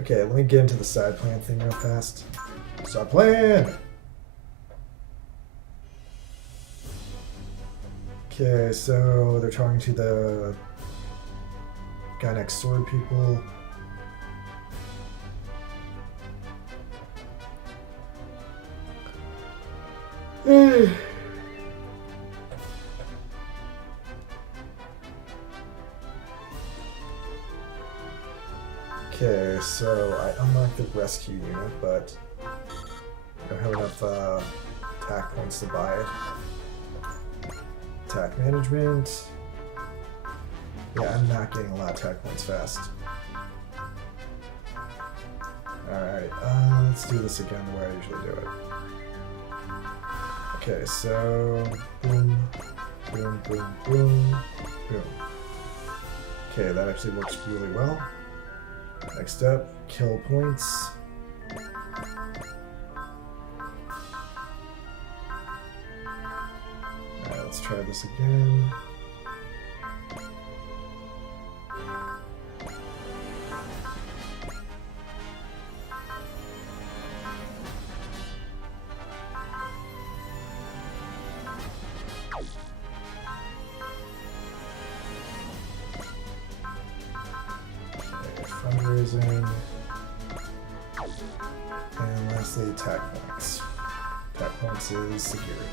Okay, let me get into the side plan thing real fast. Side plan! Okay, so they're talking to the guy next door people. Okay, so I unlocked the rescue unit, but I don't have enough attack points to buy it. Attack management. Yeah, I'm not getting a lot of attack points fast. Alright, let's do this again the way I usually do it. Okay, so boom, boom, boom, boom, boom. Okay, that actually works really well. Next up, kill points. Alright, let's try this again. Fundraising, and lastly attack points. Attack points is security.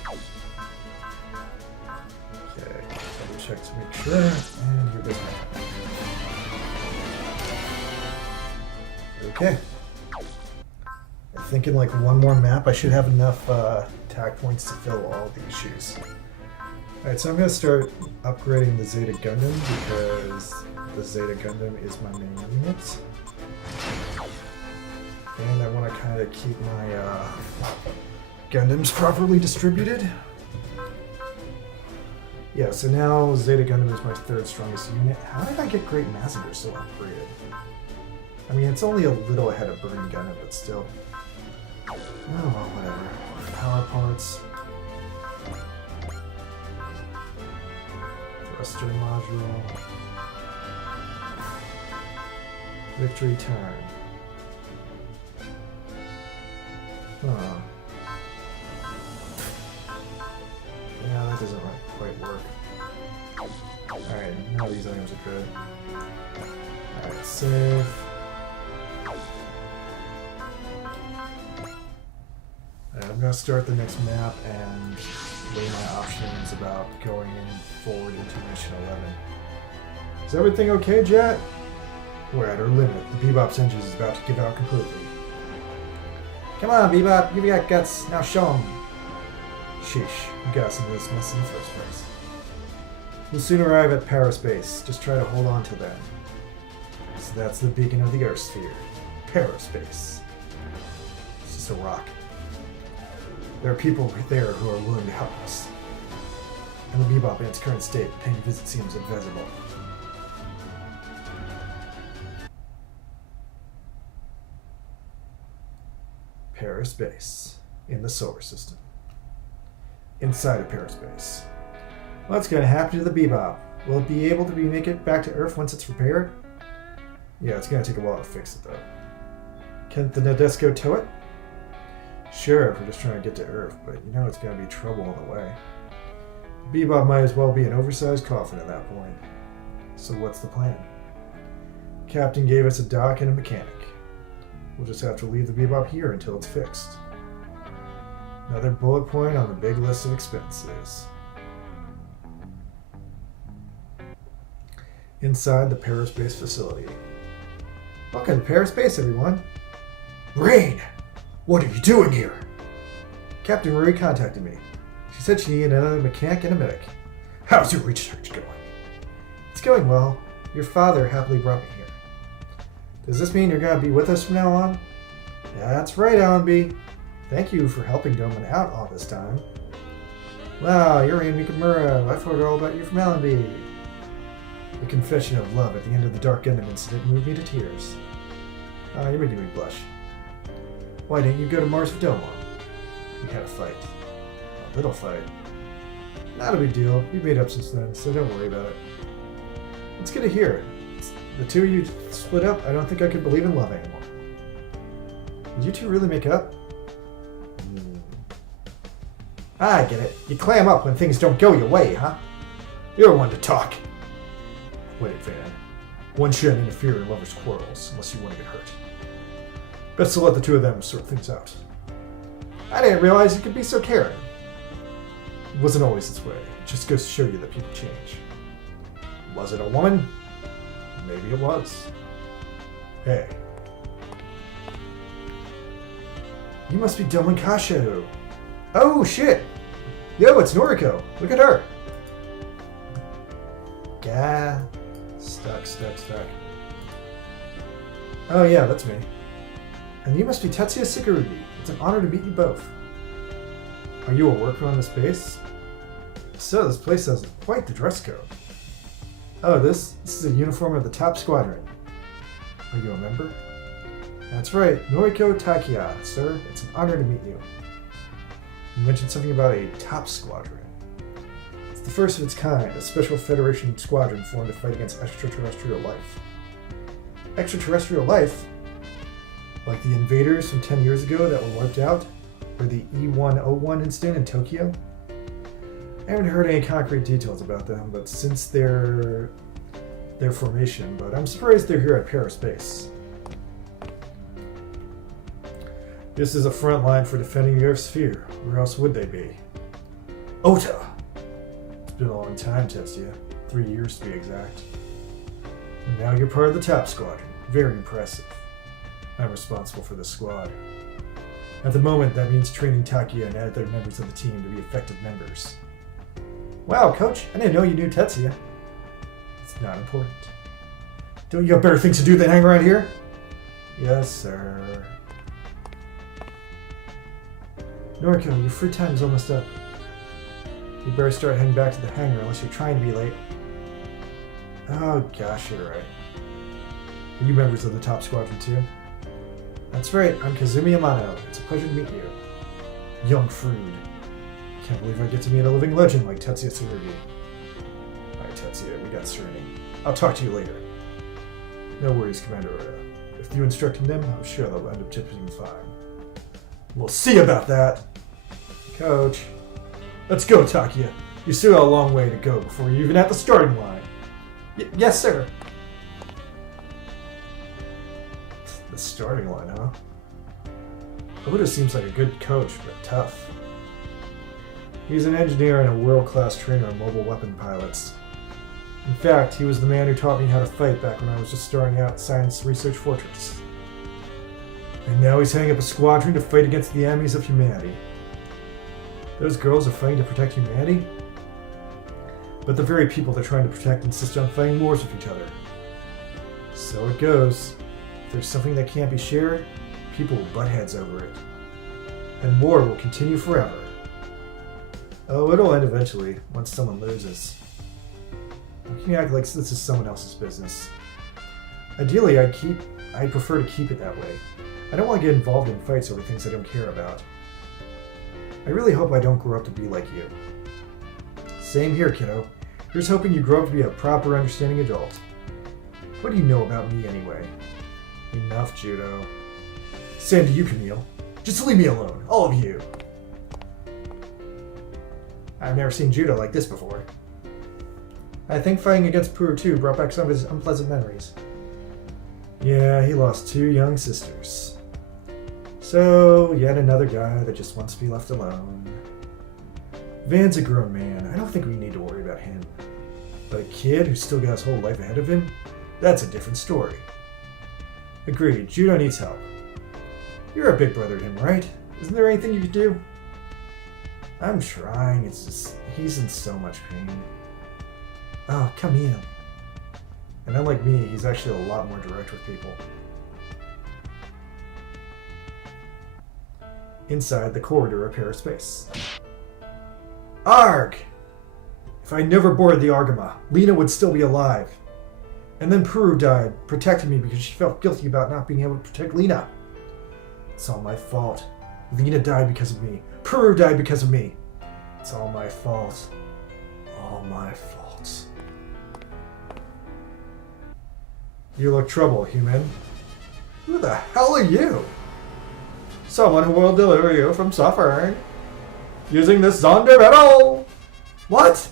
Okay, double check to make sure, and you're good. Okay. I think in like one more map I should have enough attack points to fill all these shoes. Alright, so I'm going to start upgrading the Zeta Gundam because the Zeta Gundam is my main unit. And I want to kind of keep my Gundams properly distributed. Yeah, so now Zeta Gundam is my third strongest unit. How did I get Great Massacre so upgraded? I mean, it's only a little ahead of Burning Gundam, but still. Oh, well, whatever. Power parts. Thruster module. Victory turn. Huh. Yeah, that doesn't quite work. Alright, none of these items are good. Alright, save. I'm going to start the next map and weigh my options about going forward into Mission 11. Is everything okay, Jet? We're at our limit. The Bebop's engine is about to give out completely. Come on, Bebop. You've got guts. Now show 'em. Sheesh. You got us into this mess in the first place. We'll soon arrive at Paris base. Just try to hold on till then. So that's the beacon of the Earth sphere. Paris base. It's just a rock. There are people there who are willing to help us. And the Bebop in its current state, paying a visit seems advisable. Paris base. In the solar system. Inside of Paris base. What's going to happen to the Bebop? Will it be able to make it back to Earth once it's repaired? Yeah, it's going to take a while to fix it, though. Can the Nadesco tow it? Sure, if we're just trying to get to Earth, but you know it's going to be trouble on the way. The Bebop might as well be an oversized coffin at that point. So what's the plan? Captain gave us a dock and a mechanic. We'll just have to leave the Bebop here until it's fixed. Another bullet point on the big list of expenses. Inside the Paris base facility. Welcome to Paris base, everyone. Rain! What are you doing here? Captain Marie contacted me. She said she needed another mechanic and a medic. How's your research going? It's going well. Your father happily brought me here. Does this mean you're going to be with us from now on? That's right, Allenby. Thank you for helping Doman out all this time. Wow, you're Ian Mikamura. I've heard all about you from Allenby. The confession of love at the end of the Dark Gundam incident moved me to tears. You're making me blush. Why didn't you go to Mars with Domon? We had a fight. A little fight. Not a big deal. We made up since then, so don't worry about it. It's good to hear. The two of you split up. I don't think I could believe in love anymore. Did you two really make up? I get it. You clam up when things don't go your way, huh? You're one to talk. Wait, Van. One shouldn't interfere in lovers' quarrels unless you want to get hurt. Best to let the two of them sort things out. I didn't realize you could be so caring. It wasn't always this way. It just goes to show you that people change. Was it a woman? Maybe it was. Hey. You must be Doman Kasho. Oh, shit! Yo, it's Noriko. Look at her. Gah. Stuck. Oh, yeah, that's me. And you must be Tetsuya Sikarugi. It's an honor to meet you both. Are you a worker on this base? So, this place has quite the dress code. Oh, this is a uniform of the top squadron. Are you a member? That's right, Noriko Takia, sir. It's an honor to meet you. You mentioned something about a top squadron. It's the first of its kind, a special Federation squadron formed to fight against extraterrestrial life. Extraterrestrial life? Like the invaders from 10 years ago that were wiped out? Or the E101 incident in Tokyo? I haven't heard any concrete details about them, but since their formation, but I'm surprised they're here at Paris base. This is a front line for defending the Earth's sphere. Where else would they be? Ota! It's been a long time, Tetsuya. 3 years to be exact. And now you're part of the top squadron. Very impressive. I'm responsible for the squad. At the moment, that means training Takia and other members of the team to be effective members. Wow, Coach, I didn't know you knew Tetsuya. It's not important. Don't you have better things to do than hang around here? Yes, sir. Noriko, your free time is almost up. You better start heading back to the hangar unless you're trying to be late. Oh gosh, you're right. Are you members of the top squadron too? That's right, I'm Kazumi Amano. It's a pleasure to meet you. Young Frood. Can't believe I get to meet a living legend like Tetsuya Tsurugi. Alright, Tetsuya, we got Serenity. I'll talk to you later. No worries, Commander Oda. If you instruct them, I'm sure they'll end up tipping fine. We'll see about that! Coach. Let's go, Takia. You still got a long way to go before you're even at the starting line. Yes, sir. The starting line, huh? Oda seems like a good coach, but tough. He's an engineer and a world-class trainer of mobile weapon pilots. In fact, he was the man who taught me how to fight back when I was just starting out at Science Research Fortress. And now he's heading up a squadron to fight against the enemies of humanity. Those girls are fighting to protect humanity? But the very people they're trying to protect insist on fighting wars with each other. So it goes. If there's something that can't be shared, people will butt heads over it. And war will continue forever. Oh, it'll end eventually, once someone loses. You can act like this is someone else's business. Ideally, I'd prefer to keep it that way. I don't want to get involved in fights over things I don't care about. I really hope I don't grow up to be like you. Same here, kiddo. Here's hoping you grow up to be a proper, understanding adult. What do you know about me, anyway? Enough, Judo. Same to you, Camille. Just leave me alone, all of you. I've never seen Judo like this before. I think fighting against Puru 2 brought back some of his unpleasant memories. Yeah, he lost 2 young sisters. So, yet another guy that just wants to be left alone. Van's a grown man. I don't think we need to worry about him. But a kid who's still got his whole life ahead of him? That's a different story. Agreed, Judo needs help. You're a big brother to him, right? Isn't there anything you could do? I'm trying, it's just, he's in so much pain. Oh, come here. And unlike me, he's actually a lot more direct with people. Inside the corridor of Paraspace. Arg! If I never boarded the Argama, Lena would still be alive. And then Puru died, protecting me because she felt guilty about not being able to protect Lena. It's all my fault. Lena died because of me. Puru died because of me. It's all my fault. All my fault. You look trouble, human. Who the hell are you? Someone who will deliver you from suffering. Using this Zonder metal! What?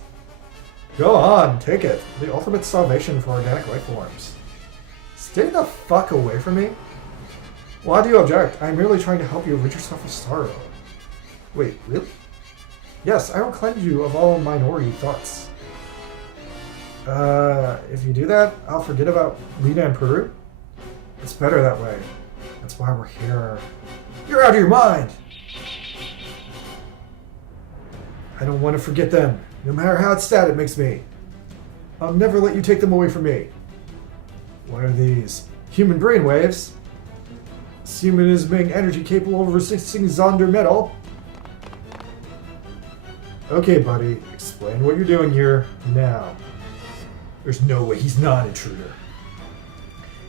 Go on, take it. The ultimate salvation for organic life forms. Stay the fuck away from me. Why do you object? I'm merely trying to help you rid yourself of sorrow. Wait, really? Yes, I will cleanse you of all minority thoughts. If you do that, I'll forget about Lena and Puru. It's better that way. That's why we're here. You're out of your mind! I don't want to forget them, no matter how sad it makes me. I'll never let you take them away from me. What are these? Human brainwaves? Human is being energy capable of resisting Zonder metal. Okay, buddy, explain what you're doing here now. There's no way he's not an intruder.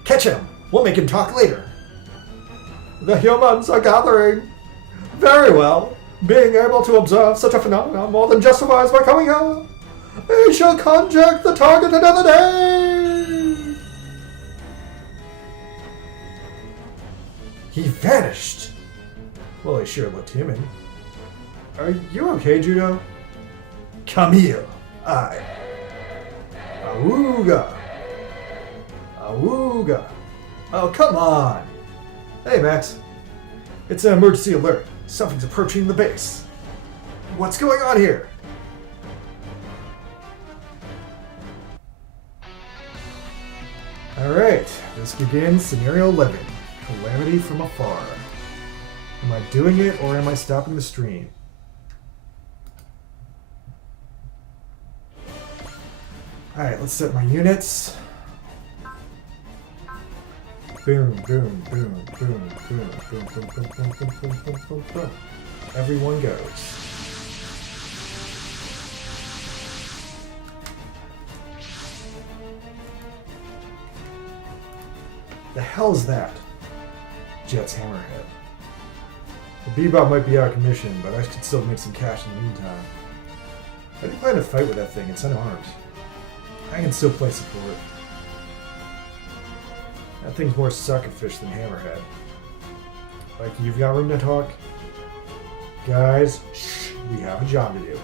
Catch him! We'll make him talk later. The humans are gathering. Very well. Being able to observe such a phenomenon more than justifies my coming here. We shall conjure the target another day. He vanished. Well, he sure looked human. Are you okay, Judo? Come here. Awooga. Awooga. Oh, come on. Hey, Max. It's an emergency alert. Something's approaching the base. What's going on here? Alright, this begins Scenario 11. Calamity from afar. Am I doing it or am I stopping the stream? Alright, let's set my units. Boom, boom, boom, boom, boom, boom, boom, boom, boom, boom, boom, boom, boom, boom. Everyone goes. The hell is that? Jet's hammerhead. The Bebop might be out of commission, but I could still make some cash in the meantime. I do plan to fight with that thing, it's unarmed. I can still play support. That thing's more suckerfish than hammerhead. Like, you've got room to talk? Guys, shh, we have a job to do.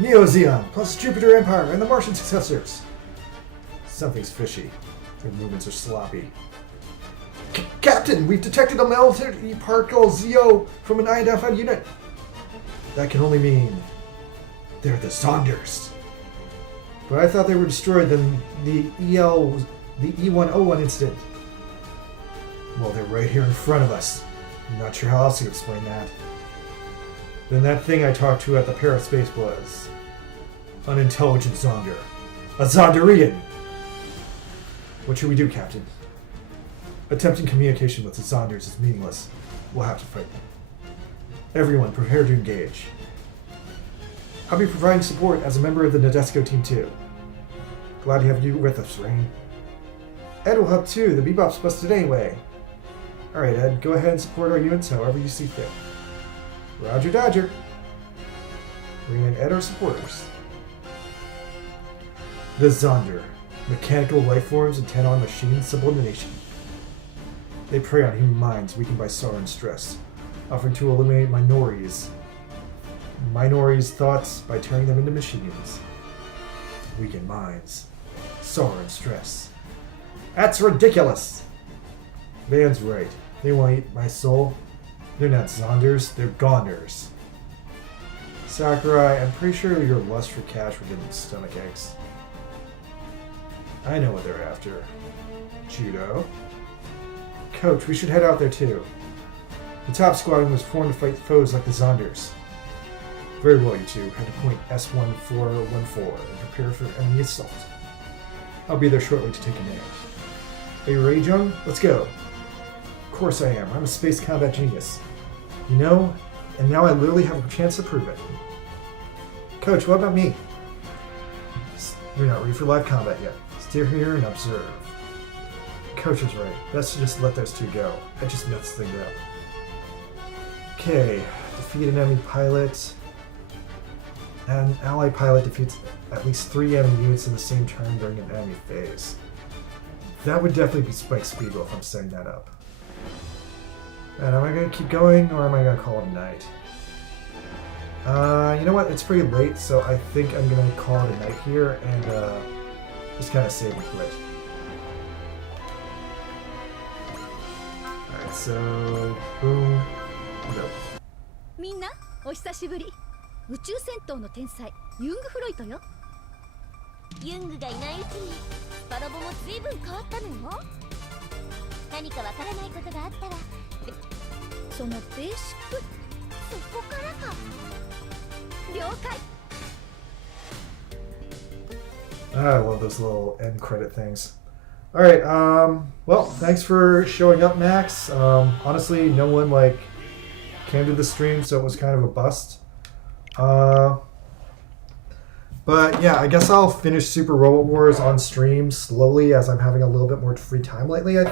Neo-Zeon, plus Jupiter Empire and the Martian successors. Something's fishy. Their movements are sloppy. Captain, we've detected a military particle Zeo from an unidentified unit. That can only mean they're the Zonders. But I thought they were destroyed in the E101 incident. Well, they're right here in front of us. I'm not sure how else to explain that. Then that thing I talked to at the Paris base was an intelligent Zonder. A Zonderian! What should we do, Captain? Attempting communication with the Zonders is meaningless. We'll have to fight them. Everyone, prepare to engage. I'll be providing support as a member of the Nadesco Team 2. Glad to have you with us, Rain. Ed will help too. The Bebop's busted anyway. Alright, Ed, go ahead and support our units however you see fit. Roger Dodger. Rain and Ed are supporters. The Zonder. Mechanical life forms intent on machine sublimation. They prey on human minds weakened by sorrow and stress, offering to eliminate minorities' thoughts by turning them into machines. Weakened minds, sorrow and stress. That's ridiculous! Van's right. They won't eat my soul. They're not Zonders, they're Gonders. Sakurai, I'm pretty sure your lust for cash will give them stomach aches. I know what they're after. Judo. Coach, we should head out there too. The top squadron was formed to fight foes like the Zonders. Very well, you two. Head to point S1414 and prepare for enemy assault. I'll be there shortly to take a name. Are you ready, Jung? Let's go. Of course I am. I'm a space combat genius. You know, and now I literally have a chance to prove it. Coach, what about me? You're not ready for live combat yet. Stay here and observe. Coach is right. Best to just let those two go. That just messed things up. Okay. Defeat an enemy pilot. An ally pilot defeats at least 3 enemy units in the same turn during an enemy phase. That would definitely be Spike Spiegel if I'm setting that up. And am I going to keep going or am I going to call it a night? You know what? It's pretty late, so I think I'm going to call it a night here and just kind of save and quit. Alright, so boom, go. みんなお久しぶり。宇宙戦闘の天才ユングフロイトよ。ユングがいないうちにスパロボも随分変わったのよ。何かわからないことがあったらそのベーシックそこからか。了解。I love those little end credit things. Alright, well, thanks for showing up, Max. Honestly, no one, came to the stream, so it was kind of a bust. But yeah, I guess I'll finish Super Robot Wars on stream slowly as I'm having a little bit more free time lately, I